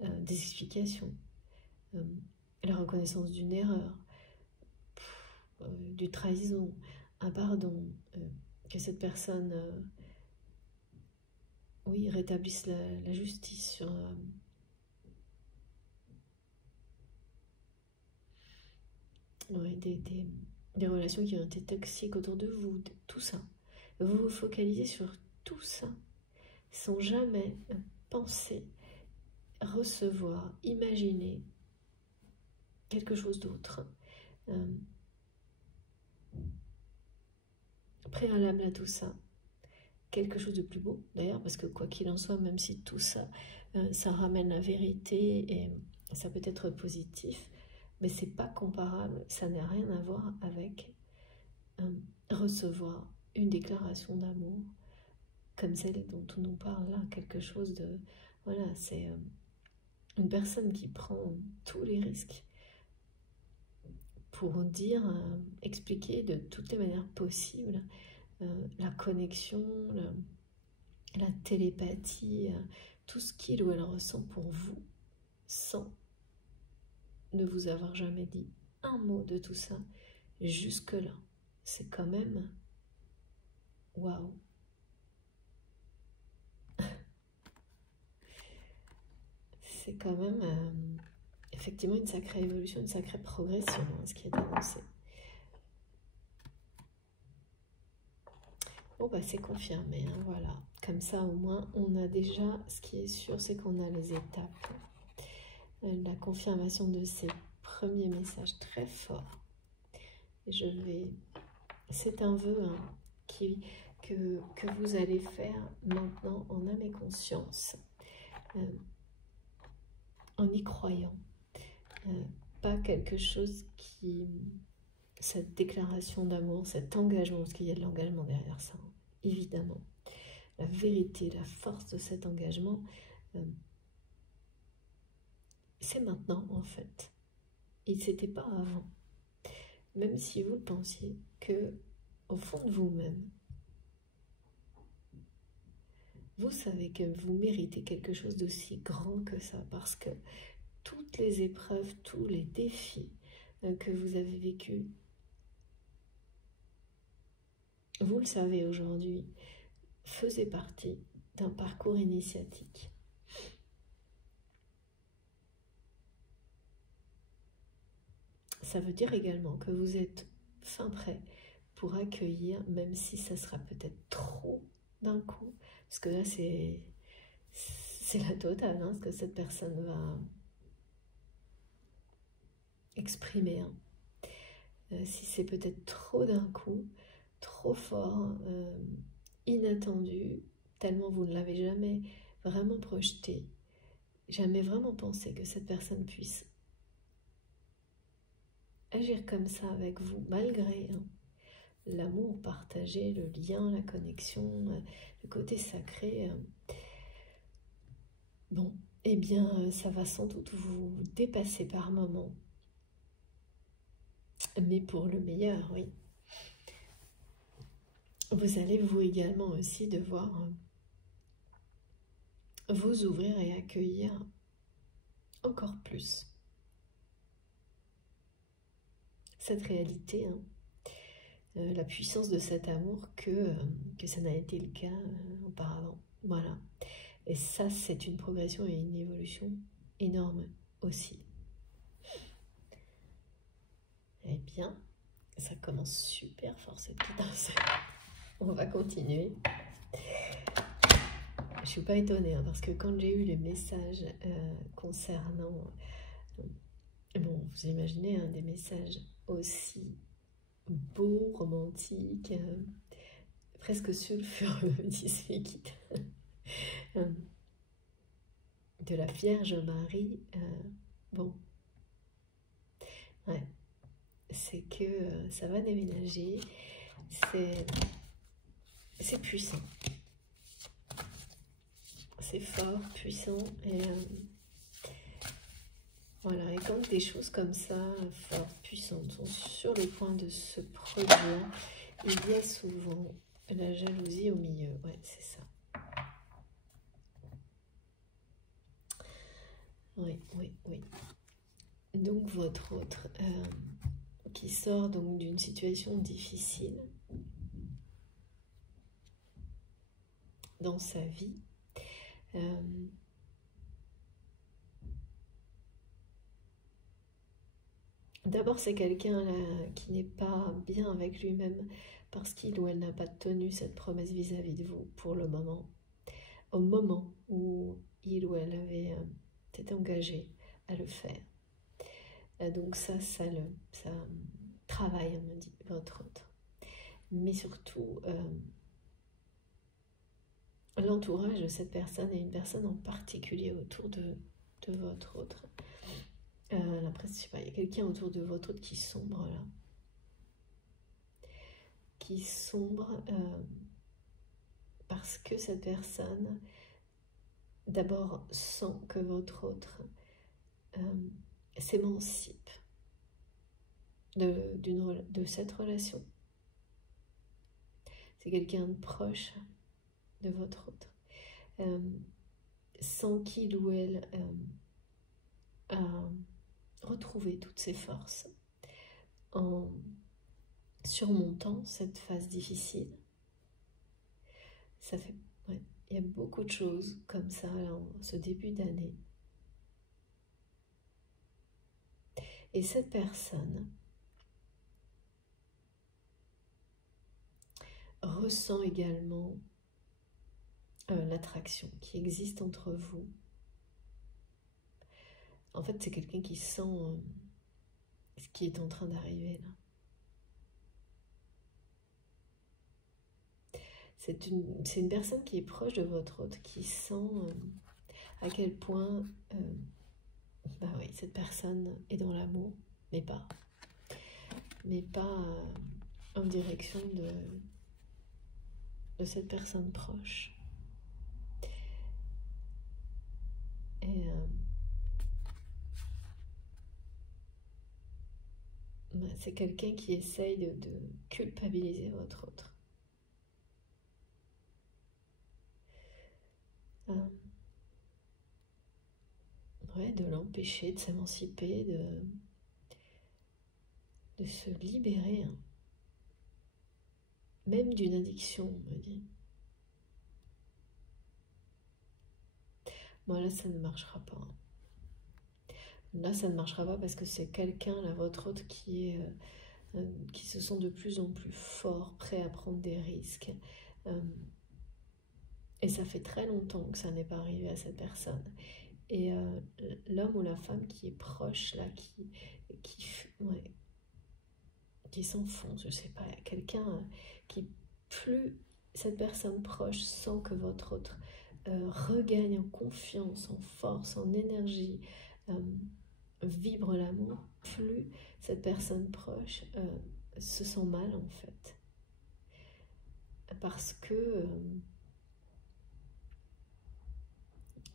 des explications, la reconnaissance d'une erreur, du trahison, un pardon, que cette personne oui, rétablisse la justice sur ouais, des relations qui ont été toxiques autour de vous, tout ça. Vous vous focalisez sur tout ça sans jamais penser, recevoir, imaginer quelque chose d'autre. Préalable à tout ça, quelque chose de plus beau d'ailleurs, parce que quoi qu'il en soit, même si tout ça, ça ramène la vérité et ça peut être positif, mais c'est pas comparable, ça n'a rien à voir avec recevoir une déclaration d'amour comme celle dont on nous parle là, quelque chose de, voilà, c'est une personne qui prend tous les risques pour dire, expliquer de toutes les manières possibles la connexion, la télépathie, tout ce qu'il ou elle ressent pour vous, sans ne vous avoir jamais dit un mot de tout ça jusque-là. C'est quand même waouh. C'est quand même effectivement une sacrée évolution, une sacrée progression, hein, ce qui est annoncé. Bon, bah c'est confirmé, hein, voilà. Comme ça, au moins, on a déjà, ce qui est sûr, c'est qu'on a les étapes. La confirmation de ces premiers messages très forts. C'est un vœu hein, que vous allez faire maintenant en âme et conscience, en y croyant. Pas quelque chose qui... Cette déclaration d'amour, cet engagement, parce qu'il y a de l'engagement derrière ça, hein, évidemment. La vérité, la force de cet engagement, c'est maintenant en fait. Et c'était pas avant. Même si vous pensiez que, au fond de vous-même, vous savez que vous méritez quelque chose d'aussi grand que ça, parce que toutes les épreuves, tous les défis que vous avez vécus, vous le savez aujourd'hui, faisaient partie d'un parcours initiatique. Ça veut dire également que vous êtes fin prêt pour accueillir, même si ça sera peut-être trop d'un coup, parce que là c'est la totale, hein, ce que cette personne va exprimer. Hein. Si c'est peut-être trop d'un coup, trop fort, inattendu, tellement vous ne l'avez jamais vraiment projeté, jamais vraiment pensé que cette personne puisse agir comme ça avec vous, malgré l'amour partagé, le lien, la connexion, le côté sacré. Bon, eh bien, ça va sans doute vous dépasser par moments, mais pour le meilleur, oui. Vous allez vous également aussi devoir vous ouvrir et accueillir encore plus cette réalité, hein, la puissance de cet amour que ça n'a été le cas auparavant. Voilà. Et ça, c'est une progression et une évolution énorme aussi. Eh bien, ça commence super fort cette guidance. On va continuer. Je ne suis pas étonnée hein, parce que quand j'ai eu les messages concernant... bon, vous imaginez hein, des messages aussi beaux, romantiques, presque sulfureux, disent les guides. De la Vierge Marie, bon, ouais, c'est que ça va déménager, c'est puissant, c'est fort, puissant, et voilà, et quand des choses comme ça, fortes, puissantes, sont sur le point de se produire, il y a souvent la jalousie au milieu, ouais, c'est ça. Oui, oui, oui. Donc votre autre qui sort donc d'une situation difficile dans sa vie. D'abord, c'est quelqu'un qui n'est pas bien avec lui-même parce qu'il ou elle n'a pas tenu cette promesse vis-à-vis de vous pour le moment. Au moment où il ou elle avait été engagé à le faire. Donc ça travaille, on me dit, votre autre. Mais surtout, l'entourage de cette personne et une personne en particulier autour de votre autre. L'impression, je sais pas, il y a quelqu'un autour de votre autre qui sombre là. Qui sombre parce que cette personne d'abord sent que votre autre s'émancipe de cette relation. C'est quelqu'un de proche de votre autre. Sans qu'il ou elle a retrouvé toutes ses forces en surmontant cette phase difficile. Ça fait, ouais, il y a beaucoup de choses comme ça en ce début d'année. Et cette personne ressent également l'attraction qui existe entre vous. En fait, c'est quelqu'un qui sent ce qui est en train d'arriver là. C'est une personne qui est proche de votre autre, qui sent à quel point bah oui, cette personne est dans l'amour, mais pas en direction de cette personne proche. Et bah, c'est quelqu'un qui essaye de culpabiliser votre autre. Ouais, de l'empêcher de s'émanciper, de se libérer, hein. Même d'une addiction, on me dit. Bon, là, ça ne marchera pas. Là, ça ne marchera pas parce que c'est quelqu'un, là, votre autre, qui se sent de plus en plus fort, prêt à prendre des risques, Et ça fait très longtemps que ça n'est pas arrivé à cette personne. Et l'homme ou la femme qui est proche, là, qui s'enfonce, je sais pas, quelqu'un qui, plus cette personne proche sent que votre autre regagne en confiance, en force, en énergie, vibre l'amour, plus cette personne proche se sent mal en fait. Parce que,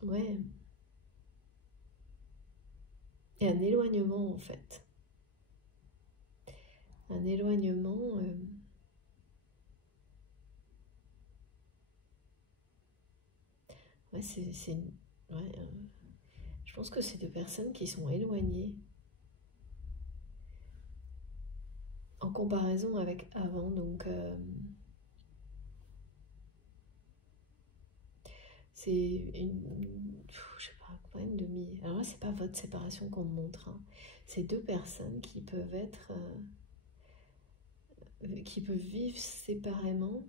ouais, il y a un éloignement en fait. Un éloignement... ouais, je pense que c'est deux personnes qui sont éloignées en comparaison avec avant, donc c'est je sais pas, une demi. Alors là, c'est pas votre séparation qu'on me montre, hein. C'est deux personnes qui peuvent être, qui peuvent vivre séparément.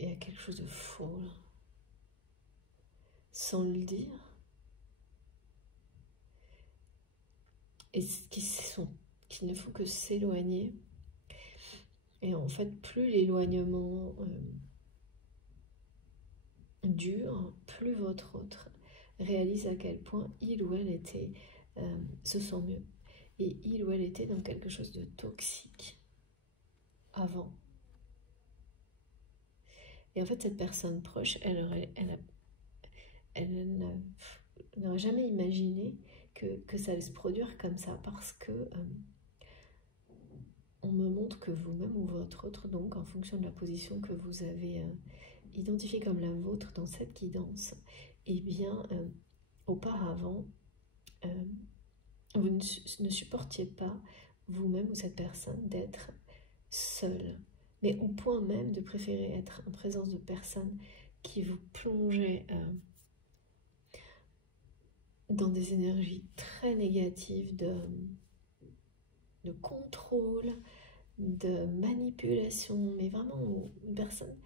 Il y a quelque chose de faux là, sans le dire, et qui ne font que s'éloigner. Et en fait, plus l'éloignement dure, plus votre autre réalise à quel point il ou elle se sent mieux. Et il ou elle était dans quelque chose de toxique avant. Et en fait, cette personne proche, elle n'aurait jamais imaginé que ça allait se produire comme ça, parce que on me montre que vous-même ou votre autre, donc en fonction de la position que vous avez identifiée comme la vôtre dans cette guidance, eh bien, auparavant, vous ne supportiez pas, vous-même ou cette personne, d'être seul, mais au point même de préférer être en présence de personnes qui vous plongeaient dans des énergies très négatives de contrôle, de manipulation, mais vraiment une personne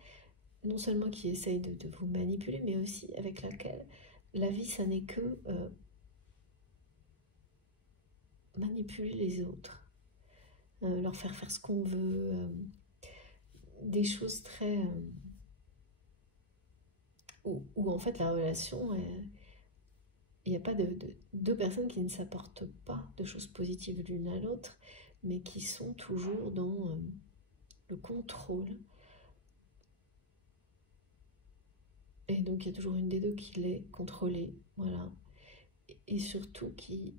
non seulement qui essaye de vous manipuler, mais aussi avec laquelle la vie, ça n'est que manipuler les autres, leur faire faire ce qu'on veut, des choses très... où en fait la relation, il n'y a pas deux personnes qui ne s'apportent pas de choses positives l'une à l'autre, mais qui sont toujours dans le contrôle. Et donc il y a toujours une des deux qui l'est contrôlée, voilà. Et surtout qui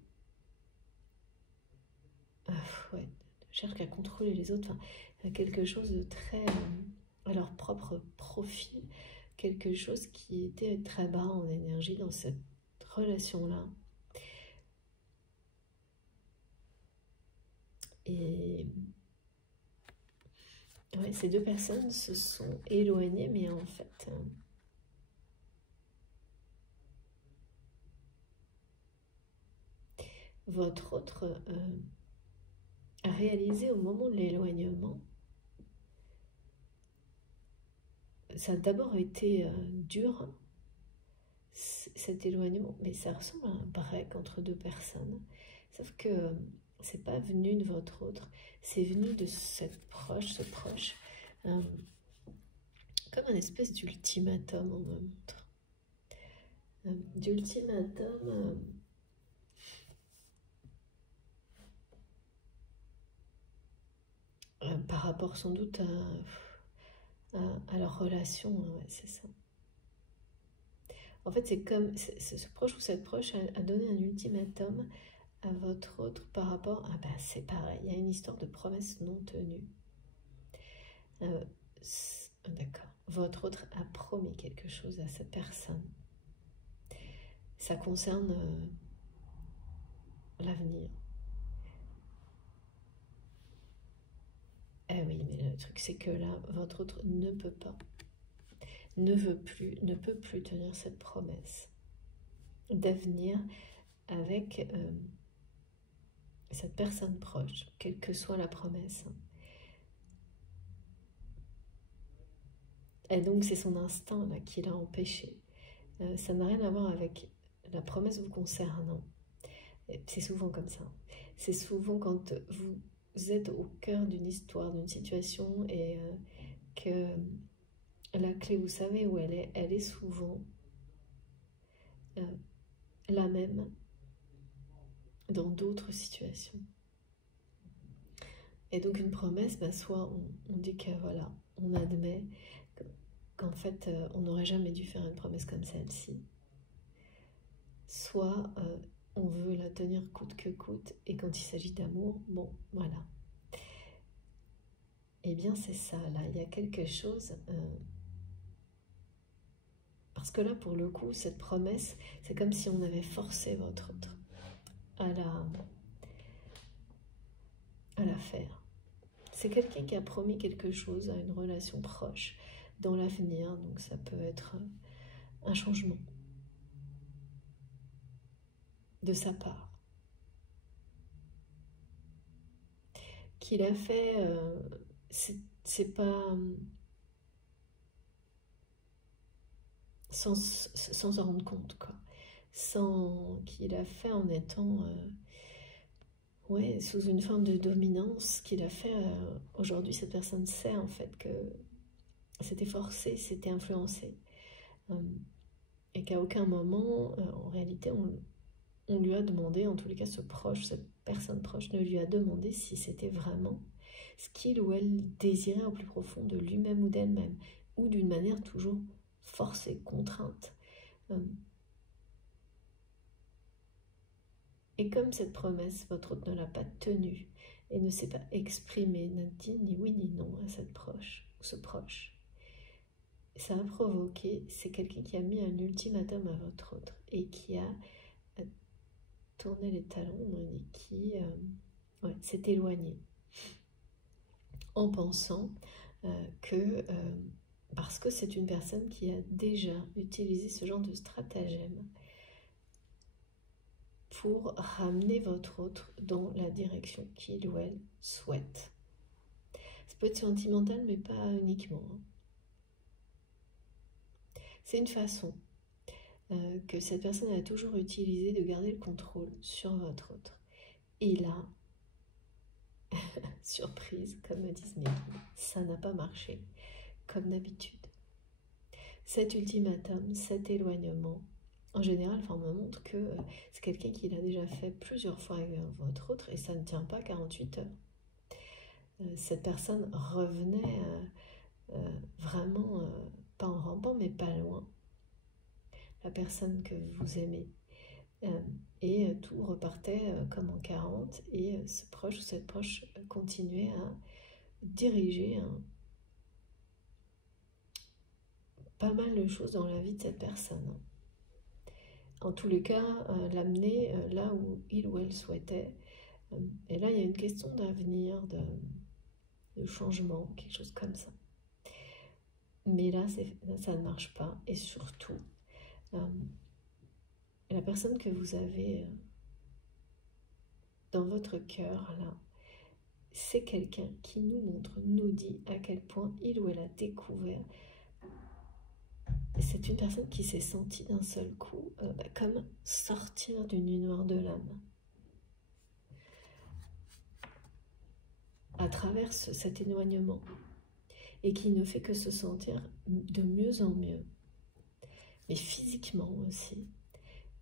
ouais, cherche à contrôler les autres, enfin, quelque chose de très à leur propre profit, quelque chose qui était très bas en énergie dans cette relation-là. Et ouais, ces deux personnes se sont éloignées, mais en fait, votre autre a réalisé au moment de l'éloignement, ça a d'abord été dur, cet éloignement, mais ça ressemble à un break entre deux personnes. Sauf que c'est pas venu de votre autre, c'est venu de ce proche, comme un espèce d'ultimatum, on me montre. D'ultimatum par rapport sans doute à leur relation, hein, ouais, c'est ça. En fait, c'est comme ce proche ou cette proche a donné un ultimatum à votre autre par rapport à, c'est pareil, il y a une histoire de promesse non tenue. D'accord. Votre autre a promis quelque chose à cette personne. Ça concerne l'avenir. Eh oui, mais le truc c'est que là, votre autre ne peut pas, ne peut plus tenir cette promesse d'avenir avec cette personne proche, quelle que soit la promesse. Et donc c'est son instinct là, qui l'a empêché. Ça n'a rien à voir avec la promesse vous concernant. C'est souvent comme ça. C'est souvent quand vous êtes au cœur d'une histoire, d'une situation, et que la clé, vous savez où elle est souvent la même dans d'autres situations. Et donc une promesse, soit on dit que voilà, on admet qu'en fait on n'aurait jamais dû faire une promesse comme celle-ci. Soit on veut la tenir coûte que coûte, et quand il s'agit d'amour, bon, voilà. Eh bien c'est ça, là, il y a quelque chose... parce que là, pour le coup, cette promesse, c'est comme si on avait forcé votre autre à la faire. C'est quelqu'un qui a promis quelque chose à une relation proche dans l'avenir, donc ça peut être un changement de sa part. Qu'il a fait, c'est pas sans s'en rendre compte, quoi. Sans qu'il a fait en étant ouais, sous une forme de dominance, qu'il a fait aujourd'hui, cette personne sait en fait que c'était forcé, c'était influencé, et qu'à aucun moment en réalité on lui a demandé, en tous les cas ce proche, cette personne proche ne lui a demandé si c'était vraiment ce qu'il ou elle désirait au plus profond de lui-même ou d'elle-même, ou d'une manière toujours forcée, contrainte. Et comme cette promesse, votre hôte ne l'a pas tenue et ne s'est pas exprimé, n'a dit ni oui ni non à cette proche, ou ce proche, ça a provoqué, c'est quelqu'un qui a mis un ultimatum à votre autre et qui a tourné les talons, on dit, qui s'est éloigné en pensant que, parce que c'est une personne qui a déjà utilisé ce genre de stratagème pour ramener votre autre dans la direction qu'il ou elle souhaite. Ça peut être sentimental, mais pas uniquement. C'est une façon que cette personne a toujours utilisée de garder le contrôle sur votre autre. Et là, surprise, comme me disent mes guides, ça n'a pas marché, comme d'habitude. Cet ultimatum, cet éloignement, en général, on me montre que c'est quelqu'un qui l'a déjà fait plusieurs fois avec votre autre et ça ne tient pas 48 heures. Cette personne revenait vraiment, pas en rampant, mais pas loin, la personne que vous aimez. Et tout repartait comme en 40 et ce proche ou cette proche continuait à diriger pas mal de choses dans la vie de cette personne. En tous les cas, l'amener là où il ou elle souhaitait. Et là, il y a une question d'avenir, de changement, quelque chose comme ça. Mais là, ça ne marche pas. Et surtout, la personne que vous avez dans votre cœur, là, c'est quelqu'un qui nous montre, nous dit à quel point il ou elle a découvert. C'est une personne qui s'est sentie d'un seul coup comme sortir d'une nuit noire de l'âme. À travers cet éloignement. Et qui ne fait que se sentir de mieux en mieux. Mais physiquement aussi.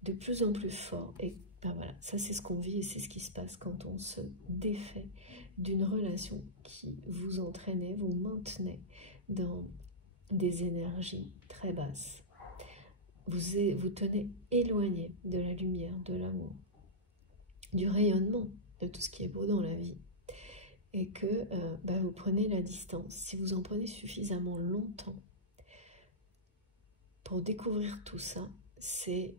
De plus en plus fort. Et voilà, ça c'est ce qu'on vit et c'est ce qui se passe quand on se défait d'une relation qui vous entraînait, vous maintenait dans des énergies très basses. Vous tenez éloigné de la lumière, de l'amour, du rayonnement, de tout ce qui est beau dans la vie. Et que vous prenez la distance. Si vous en prenez suffisamment longtemps pour découvrir tout ça, c'est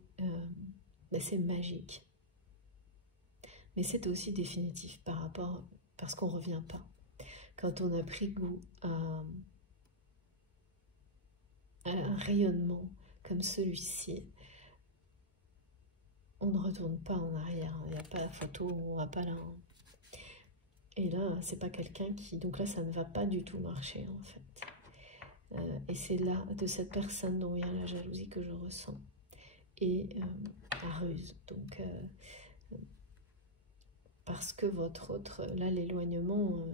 magique. Mais c'est aussi définitif parce qu'on ne revient pas. Quand on a pris goût à un rayonnement comme celui-ci, on ne retourne pas en arrière. Il n'y a pas la photo, on ne va pas là. Et là, c'est pas quelqu'un qui... Donc là, ça ne va pas du tout marcher, en fait. Et c'est là, de cette personne dont vient la jalousie que je ressens. Et la ruse. Donc, parce que votre autre, là, l'éloignement,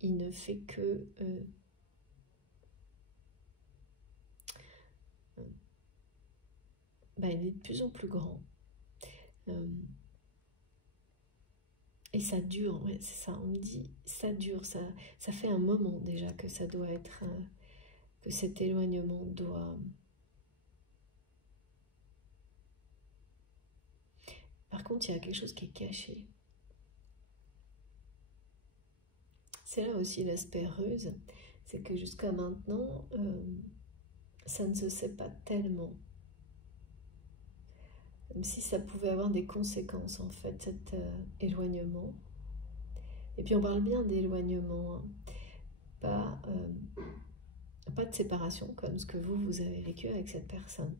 il ne fait que... il est de plus en plus grand. Et ça dure, ouais, c'est ça, on me dit, ça dure, ça fait un moment déjà que ça doit être, que cet éloignement doit... Par contre, il y a quelque chose qui est caché. C'est là aussi l'aspect ruse, c'est que jusqu'à maintenant, ça ne se sait pas tellement. Comme si ça pouvait avoir des conséquences, en fait, cet éloignement. Et puis on parle bien d'éloignement, hein. Pas de séparation, comme ce que vous avez vécu avec cette personne.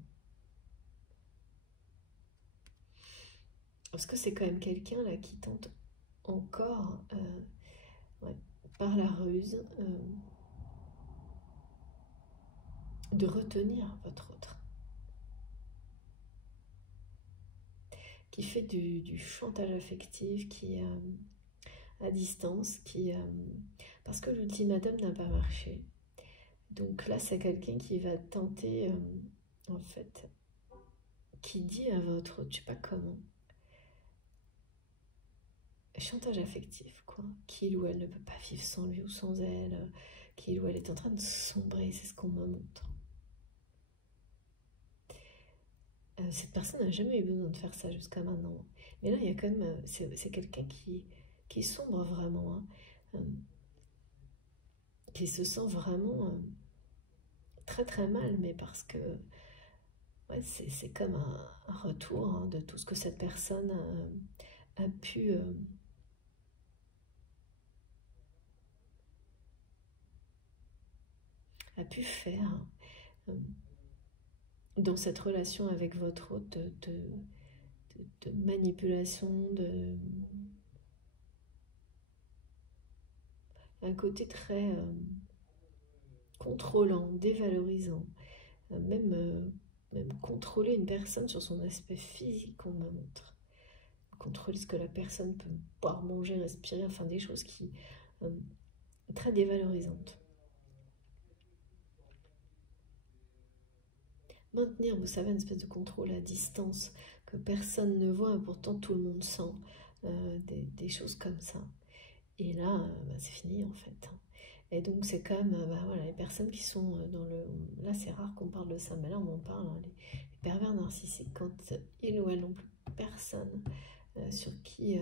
Parce que c'est quand même quelqu'un là qui tente encore, par la ruse, de retenir votre autre. Qui fait du chantage affectif, qui à distance, parce que l'ultimatum n'a pas marché. Donc là, c'est quelqu'un qui va tenter, en fait, qui dit à votre autre, je sais pas comment, chantage affectif, quoi. Qu'il ou elle ne peut pas vivre sans lui ou sans elle, qu'il ou elle est en train de sombrer, c'est ce qu'on me montre. Cette personne n'a jamais eu besoin de faire ça jusqu'à maintenant. Mais là, il y a quand même, c'est quelqu'un qui sombre vraiment, hein, qui se sent vraiment très très mal, mais parce que ouais, c'est comme un retour, hein, de tout ce que cette personne a pu faire dans cette relation avec votre autre, de manipulation, un côté très contrôlant, dévalorisant, même contrôler une personne sur son aspect physique, on me montre. Contrôler ce que la personne peut boire, manger, respirer, enfin des choses qui très dévalorisantes. Maintenir, vous savez, une espèce de contrôle à distance que personne ne voit, pourtant tout le monde sent, des choses comme ça. Et là, c'est fini en fait. Et donc c'est comme voilà, les personnes qui sont dans le... Là c'est rare qu'on parle de ça, mais là on en parle, hein, les pervers narcissiques, quand ils ou elles n'ont plus personne sur qui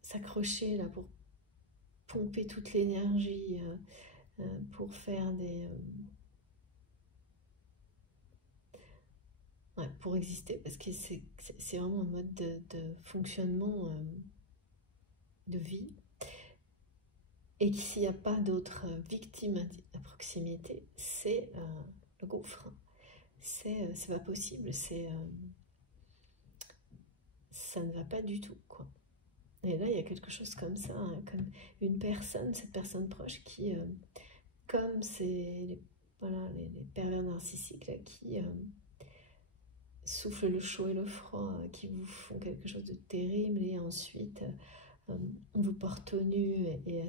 s'accrocher là pour pomper toute l'énergie, pour faire des... pour exister, parce que c'est vraiment un mode de fonctionnement de vie. Et s'il n'y a pas d'autres victimes à proximité, c'est le gouffre. C'est pas possible, ça ne va pas du tout, quoi. Et là, il y a quelque chose comme ça, hein, comme une personne, cette personne proche qui, comme c'est les pervers narcissiques là, qui soufflent le chaud et le froid, qui vous font quelque chose de terrible et ensuite vous portent nu et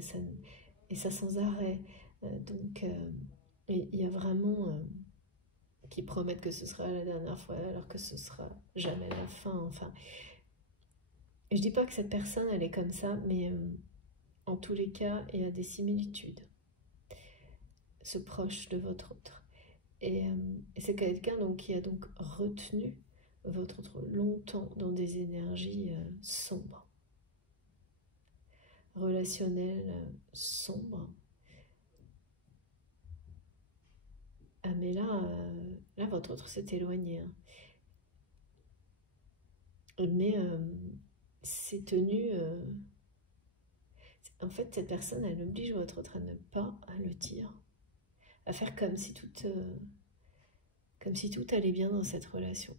ça sans arrêt. Donc il y a vraiment qui promettent que ce sera la dernière fois alors que ce sera jamais la fin. Enfin, je dis pas que cette personne elle est comme ça, mais en tous les cas il y a des similitudes. Ce proche de votre autre. Et c'est quelqu'un donc qui a donc retenu votre autre longtemps dans des énergies sombres, relationnelles sombres. Ah mais là votre autre s'est éloigné. Hein. Mais c'est tenu... en fait, cette personne, elle oblige votre autre à ne pas le dire. À faire comme si tout allait bien dans cette relation.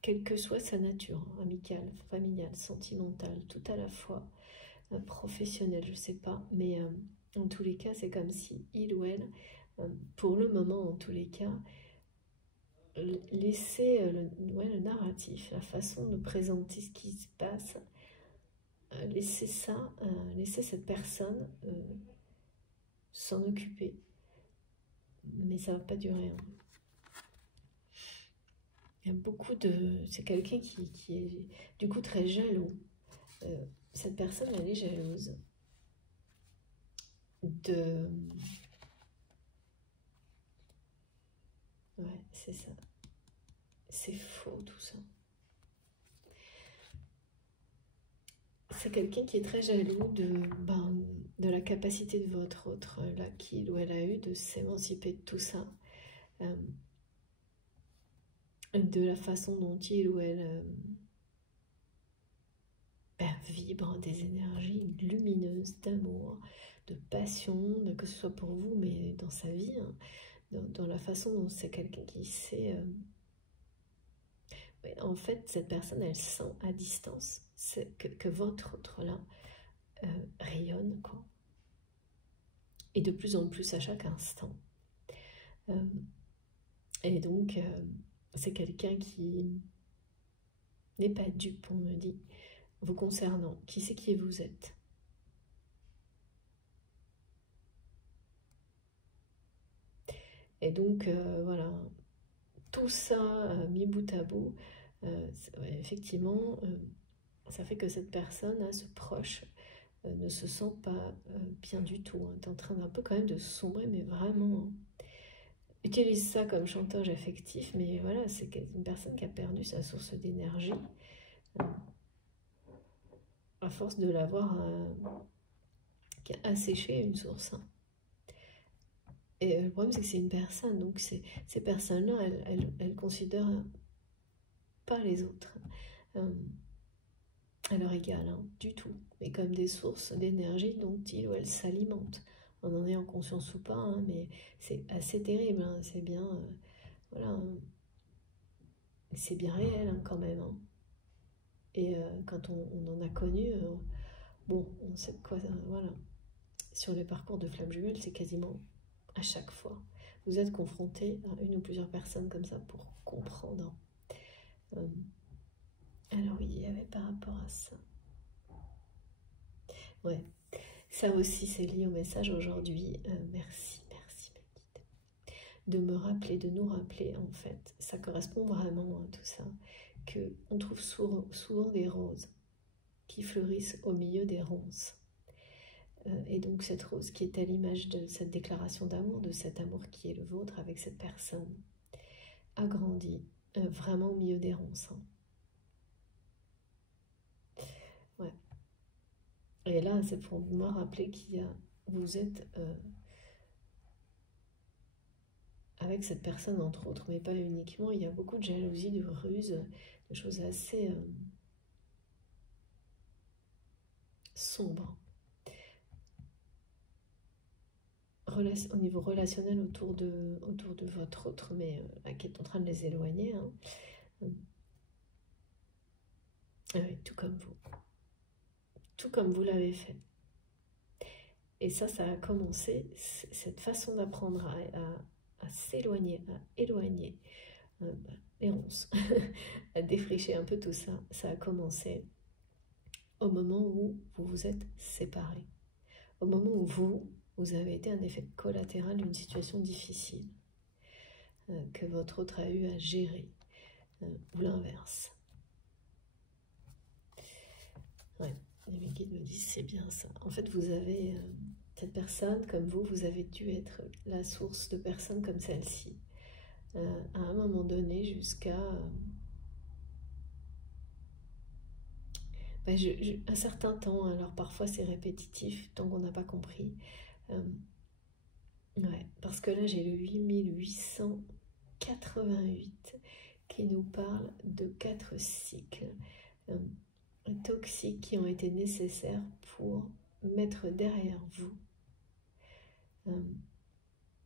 Quelle que soit sa nature, amicale, familiale, sentimentale, tout à la fois, professionnelle, je sais pas, mais En tous les cas, c'est comme si il ou elle, pour le moment en tous les cas, laissait le narratif, la façon de présenter ce qui se passe, laisser cette personne s'en occuper. Mais ça va pas durer. Hein. Il y a beaucoup de... C'est quelqu'un qui est du coup très jaloux. Cette personne, elle est jalouse de... Ouais, c'est ça. C'est faux tout ça. C'est quelqu'un qui est très jaloux de la capacité de votre autre, là, qu'il ou elle a eu de s'émanciper de tout ça. De la façon dont il ou elle vibre des énergies lumineuses d'amour, de passion, que ce soit pour vous, mais dans sa vie, hein, dans la façon dont c'est quelqu'un qui sait... en fait, cette personne, elle sent à distance que votre autre là rayonne, quoi. Et de plus en plus à chaque instant. Et donc, c'est quelqu'un qui n'est pas dupe, on me dit, vous concernant. Qui c'est qui vous êtes? Et donc, voilà, tout ça mis bout à bout, effectivement, ça fait que cette personne, ce proche, ne se sent pas bien du tout. Hein. Tu es en train d'un peu quand même de sombrer, mais vraiment. Hein. Utilise ça comme chantage affectif, mais voilà, c'est une personne qui a perdu sa source d'énergie à force de l'avoir qui a asséché une source. Hein. Et le problème, c'est que c'est une personne, donc ces personnes-là, elles considèrent pas les autres à leur égal, hein, du tout, mais comme des sources d'énergie dont il ou elle s'alimente, en en ayant conscience ou pas, hein, mais c'est assez terrible, hein, c'est bien, voilà, hein, c'est bien réel hein, quand même. Hein. Et quand on en a connu, bon, on sait quoi, voilà. Sur les parcours de flammes jumelles, c'est quasiment à chaque fois. Vous êtes confronté à une ou plusieurs personnes comme ça pour comprendre. Alors oui, il y avait par rapport à ça. Ouais, ça aussi c'est lié au message aujourd'hui. Merci mes guides. De me rappeler, de nous rappeler en fait, ça correspond vraiment à tout ça, qu'on trouve souvent des roses qui fleurissent au milieu des ronces. Et donc cette rose qui est à l'image de cette déclaration d'amour, de cet amour qui est le vôtre avec cette personne, a grandi vraiment au milieu des ronces. Hein. Ouais. Et là, c'est pour me rappeler vous êtes avec cette personne entre autres, mais pas uniquement, il y a beaucoup de jalousie, de ruse, de choses assez sombres. Au niveau relationnel autour de votre autre, mais qui est en train de les éloigner. Hein. Oui, tout comme vous. Tout comme vous l'avez fait. Et ça a commencé, cette façon d'apprendre à s'éloigner, à éloigner les ronces, à défricher un peu tout ça, ça a commencé au moment où vous vous êtes séparés. Au moment où vous avez été un effet collatéral d'une situation difficile que votre autre a eu à gérer, ou l'inverse. Ouais, mes guides me disent c'est bien ça. En fait, vous avez cette personne comme vous avez dû être la source de personnes comme celle-ci à un moment donné jusqu'à un certain temps. Alors parfois c'est répétitif tant qu'on n'a pas compris. Ouais, parce que là j'ai le 8888 qui nous parle de 4 cycles toxiques qui ont été nécessaires pour mettre derrière vous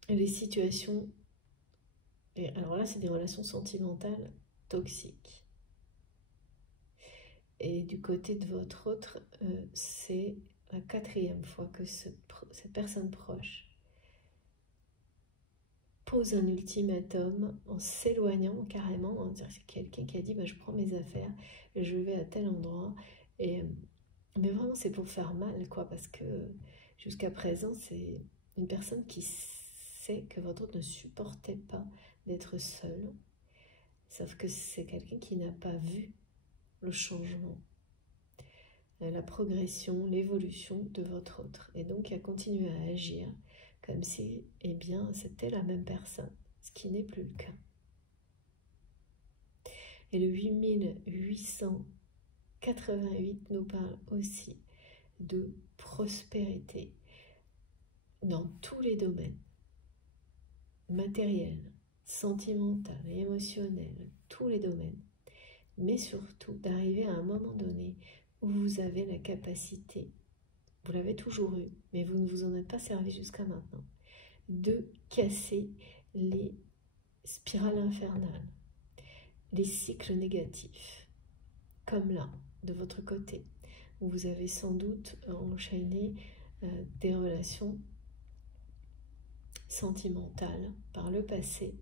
les situations, et alors là c'est des relations sentimentales toxiques. Et du côté de votre autre, c'est la 4e fois que cette personne proche pose un ultimatum en s'éloignant carrément, en disant c'est quelqu'un qui a dit je prends mes affaires, je vais à tel endroit, mais vraiment c'est pour faire mal, quoi, parce que jusqu'à présent c'est une personne qui sait que votre autre ne supportait pas d'être seul, sauf que c'est quelqu'un qui n'a pas vu le changement, la progression, l'évolution de votre autre, et donc a continué à agir comme si, eh bien, c'était la même personne, ce qui n'est plus le cas. Et le 8888 nous parle aussi de prospérité dans tous les domaines, matériel, sentimental, émotionnel, tous les domaines, mais surtout d'arriver à un moment donné où vous avez la capacité, vous l'avez toujours eu, mais vous ne vous en êtes pas servi jusqu'à maintenant, de casser les spirales infernales, les cycles négatifs, comme là, de votre côté, où vous avez sans doute enchaîné des relations sentimentales par le passé,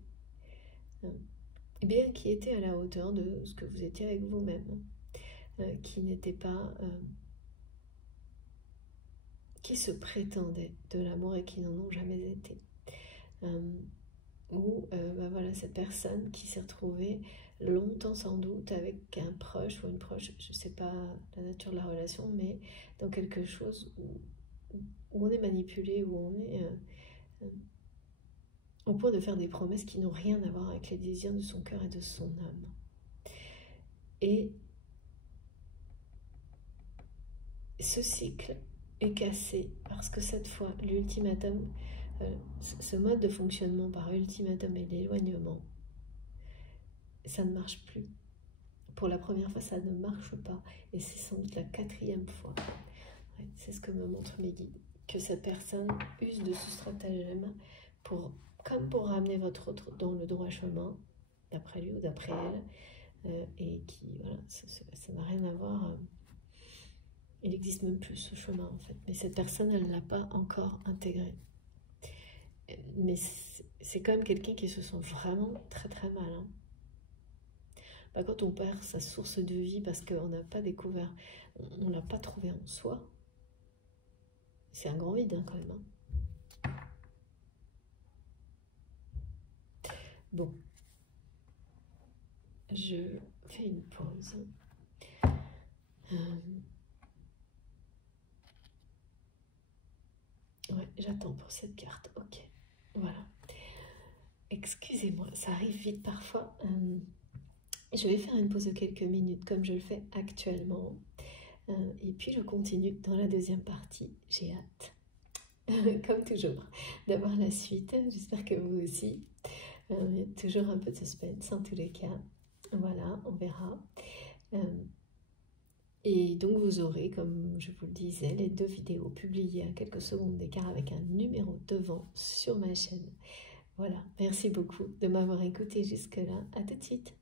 bien qui étaient à la hauteur de ce que vous étiez avec vous-même, qui n'étaient pas... qui se prétendaient de l'amour et qui n'en ont jamais été. Ou voilà, cette personne qui s'est retrouvée longtemps sans doute avec un proche ou une proche, je ne sais pas la nature de la relation, mais dans quelque chose où on est manipulé, où on est au point de faire des promesses qui n'ont rien à voir avec les désirs de son cœur et de son âme. Et ce cycle est cassé parce que cette fois, l'ultimatum, ce mode de fonctionnement par ultimatum et l'éloignement, ça ne marche plus. Pour la première fois, ça ne marche pas. Et c'est sans doute la 4e fois. Ouais, c'est ce que me montrent mes guides. Que cette personne use de ce stratagème comme pour ramener votre autre dans le droit chemin, d'après lui ou d'après elle. Et qui, voilà, ça n'a rien à voir. Il n'existe même plus ce chemin en fait. Mais cette personne, elle ne l'a pas encore intégré. Mais c'est quand même quelqu'un qui se sent vraiment très très mal. Hein. Quand on perd sa source de vie parce qu'on n'a pas découvert, on ne l'a pas trouvé en soi, c'est un grand vide hein, quand même. Hein. Bon, je fais une pause. Ouais, j'attends pour cette carte. Ok, voilà. Excusez-moi, ça arrive vite parfois. Je vais faire une pause de quelques minutes comme je le fais actuellement. Et puis je continue dans la 2e partie. J'ai hâte, comme toujours, d'avoir la suite. J'espère que vous aussi. Il y a toujours un peu de suspense en tous les cas. Voilà, on verra. Et donc vous aurez, comme je vous le disais, les 2 vidéos publiées à quelques secondes d'écart avec un numéro devant sur ma chaîne. Voilà, merci beaucoup de m'avoir écouté jusque-là. À tout de suite.